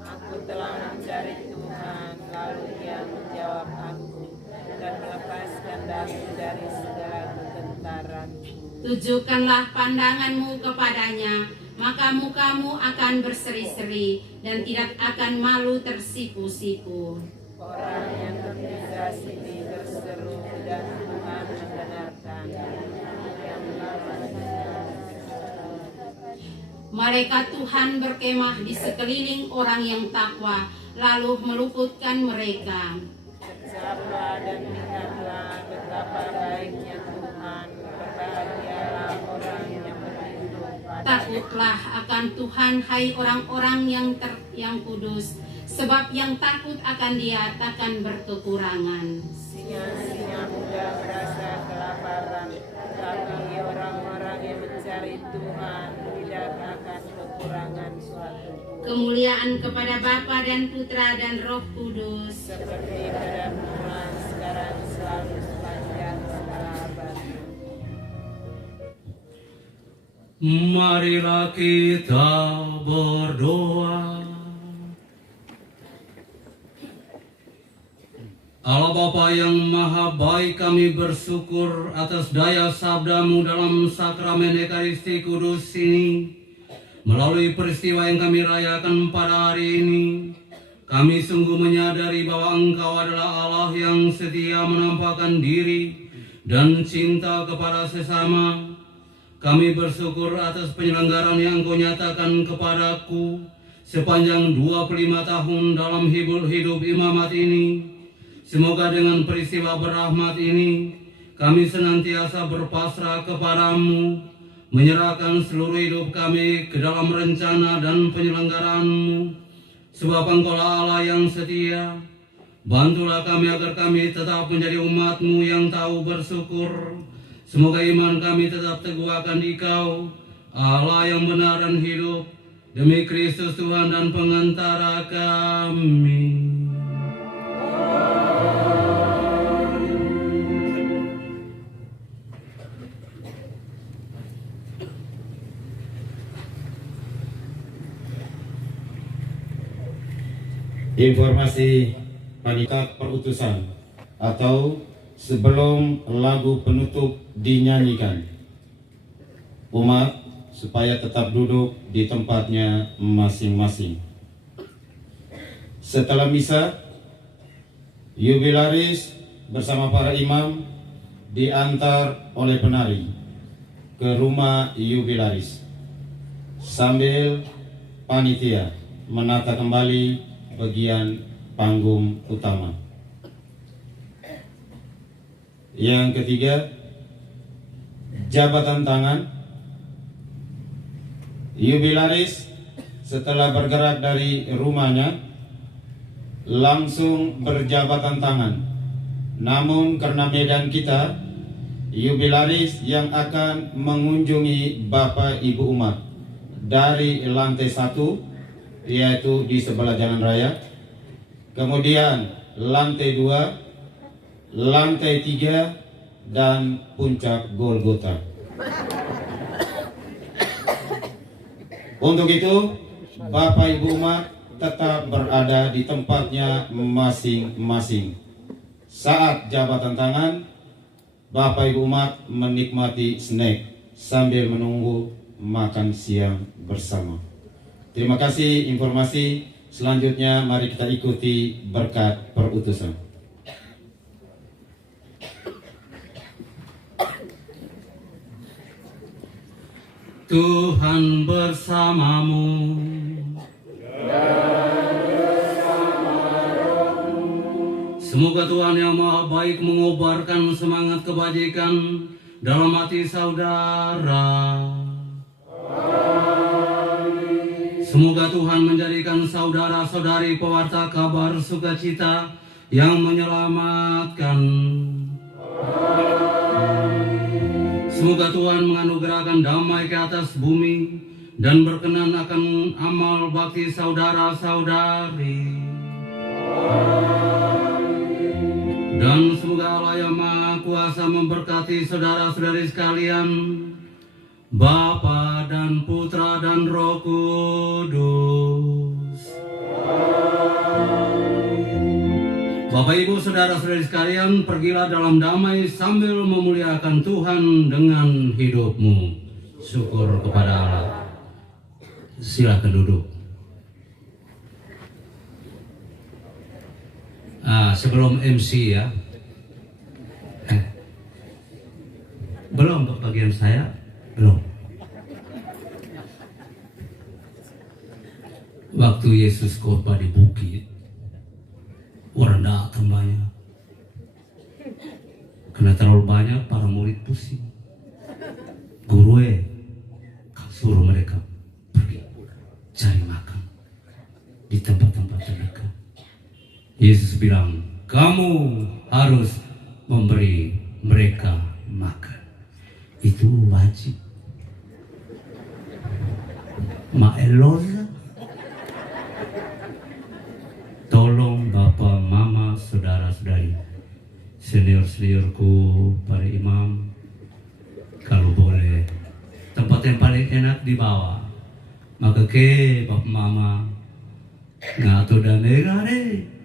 Aku telah mencari Tuhan, lalu Dia menjawab aku dan melepaskan daku dari segala ketentaranku. Tujukanlah pandangan-Mu kepadanya, maka muka-Mu akan berseri-seri dan tidak akan malu tersipu-sipu. Orang yang terpisah sini berseru dan Tuhan mendengarkan. Malaikat Tuhan berkemah di sekeliling orang yang takwa, lalu meluputkan mereka. Kecaplah dan ingatlah betapa baiknya Tuhan. Berbahagialah orang yang berlindung pada Takutlah akan Tuhan, hai orang-orang yang kudus, sebab yang takut akan Dia takkan berkekurangan. Singa-singa muda merasa kelaparan, tapi orang-orang yang mencari Tuhan tidak akan kekurangan suatu pun. Kemuliaan kepada Bapa dan Putra dan Roh Kudus. Seperti pada Tuhan sekarang selalu sepanjang segala abad. Marilah kita berdoa. Allah Bapa yang Maha Baik, kami bersyukur atas daya sabda-Mu dalam sakramen Ekaristi Kudus ini. Melalui peristiwa yang kami rayakan pada hari ini, kami sungguh menyadari bahwa Engkau adalah Allah yang setia menampakkan diri dan cinta kepada sesama. Kami bersyukur atas penyelenggaraan yang Engkau nyatakan kepadaku sepanjang 25 tahun dalam hidup imamat ini. Semoga dengan peristiwa berahmat ini, kami senantiasa berpasrah kepadamu, menyerahkan seluruh hidup kami ke dalam rencana dan penyelenggaraan-Mu. Sebab Engkaulah Allah yang setia. Bantulah kami agar kami tetap menjadi umat-Mu yang tahu bersyukur. Semoga iman kami tetap teguh akan Dikau, Allah yang benar dan hidup, demi Kristus Tuhan dan pengantara kami. Informasi panitia perutusan atau sebelum lagu penutup dinyanyikan, umat supaya tetap duduk di tempatnya masing-masing. Setelah misa, jubilaris bersama para imam diantar oleh penari ke rumah jubilaris sambil panitia menata kembali bagian panggung utama. Yang ketiga, jabatan tangan. Jubilaris setelah bergerak dari rumahnya langsung berjabatan tangan. Namun karena medan kita, jubilaris yang akan mengunjungi Bapak Ibu umat dari lantai 1, yaitu di sebelah jalan raya, kemudian lantai 2, lantai 3, dan puncak Golgota. Untuk itu, Bapak Ibu umat tetap berada di tempatnya masing-masing. Saat jabatan tangan, Bapak Ibu umat menikmati snack sambil menunggu makan siang bersama. Terima kasih informasi. Selanjutnya mari kita ikuti berkat perutusan. Tuhan bersamamu. Semoga Tuhan yang Maha Baik mengobarkan semangat kebajikan dalam hati saudara. Semoga Tuhan menjadikan saudara-saudari pewarta kabar sukacita yang menyelamatkan. Semoga Tuhan menganugerahkan damai ke atas bumi dan berkenan akan amal bakti saudara-saudari. Dan semoga Allah yang Maha Kuasa memberkati saudara-saudari sekalian, Bapa dan Putra dan Roh Kudus. Bapak Ibu saudara-saudari sekalian, pergilah dalam damai sambil memuliakan Tuhan dengan hidupmu. Syukur kepada Allah. Silakan duduk. Sebelum MC ya, belum bagian saya, belum. Waktu Yesus khotbah di bukit, orang datang banyak. Karena terlalu banyak, para murid pusing. Guru suruh mereka pergi cari makan di tempat-tempat terdekat. Yesus bilang, kamu harus memberi mereka makan. Itu wajib. Maeloza. Tolong Bapak, Mama, saudara-saudari, senior-seniorku, para imam, kalau boleh tempat yang paling enak di bawah. Maka ke Bapak Mama ngato dan negare.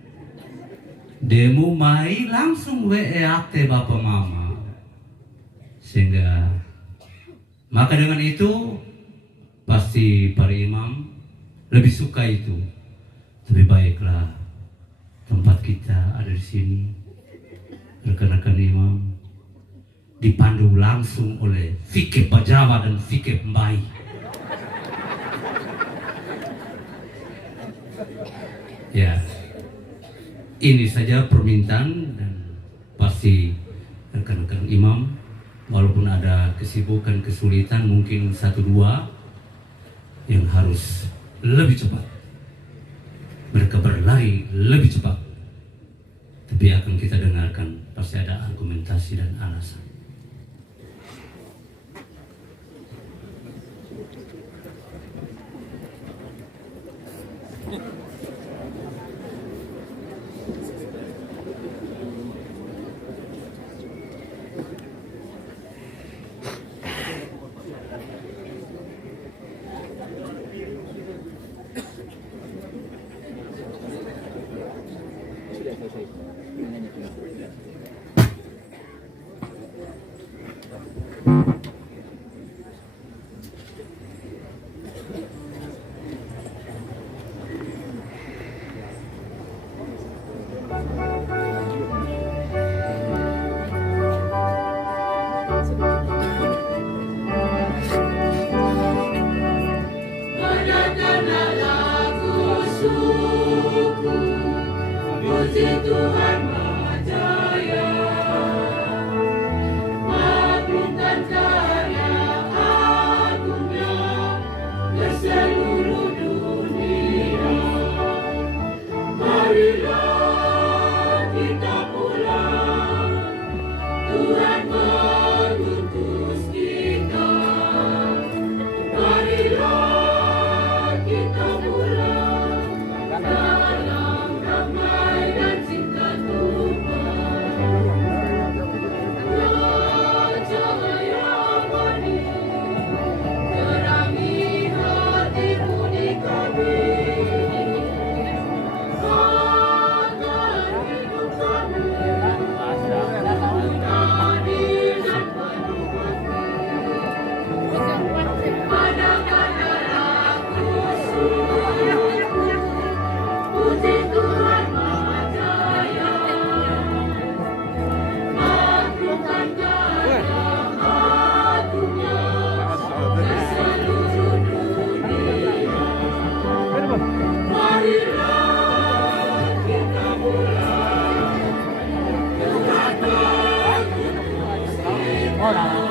Demo mai langsung WEAT Bapak Mama. Sehingga maka dengan itu pasti para imam lebih suka itu. Lebih baiklah tempat kita ada di sini. Rekan-rekan imam dipandu langsung oleh fikih Pajawa dan fikih Mbai. Ya. Ini saja permintaan dan pasti rekan-rekan imam, walaupun ada kesibukan, kesulitan, mungkin 1-2 yang harus lebih cepat. Mereka berlari lebih cepat. Tapi akan kita dengarkan, pasti ada argumentasi dan alasan. Puji Tuhan Maha Jaya, mengagungkan karya agungnya ke seluruh dunia. Marilah kita pulang, Tuhan mengutus kita. Marilah kita pulang dalam damai dan cinta Tuhan. Raja yang mani, terangi hati budi kami. Agar hidup kami adil dan penuh bakti. Adakan darah Kristus, puji Tuhan Maha Jaya, agungkan karya agungnya ke seluruh dunia. Marilah kita pulang, Tuhan mengutus kita.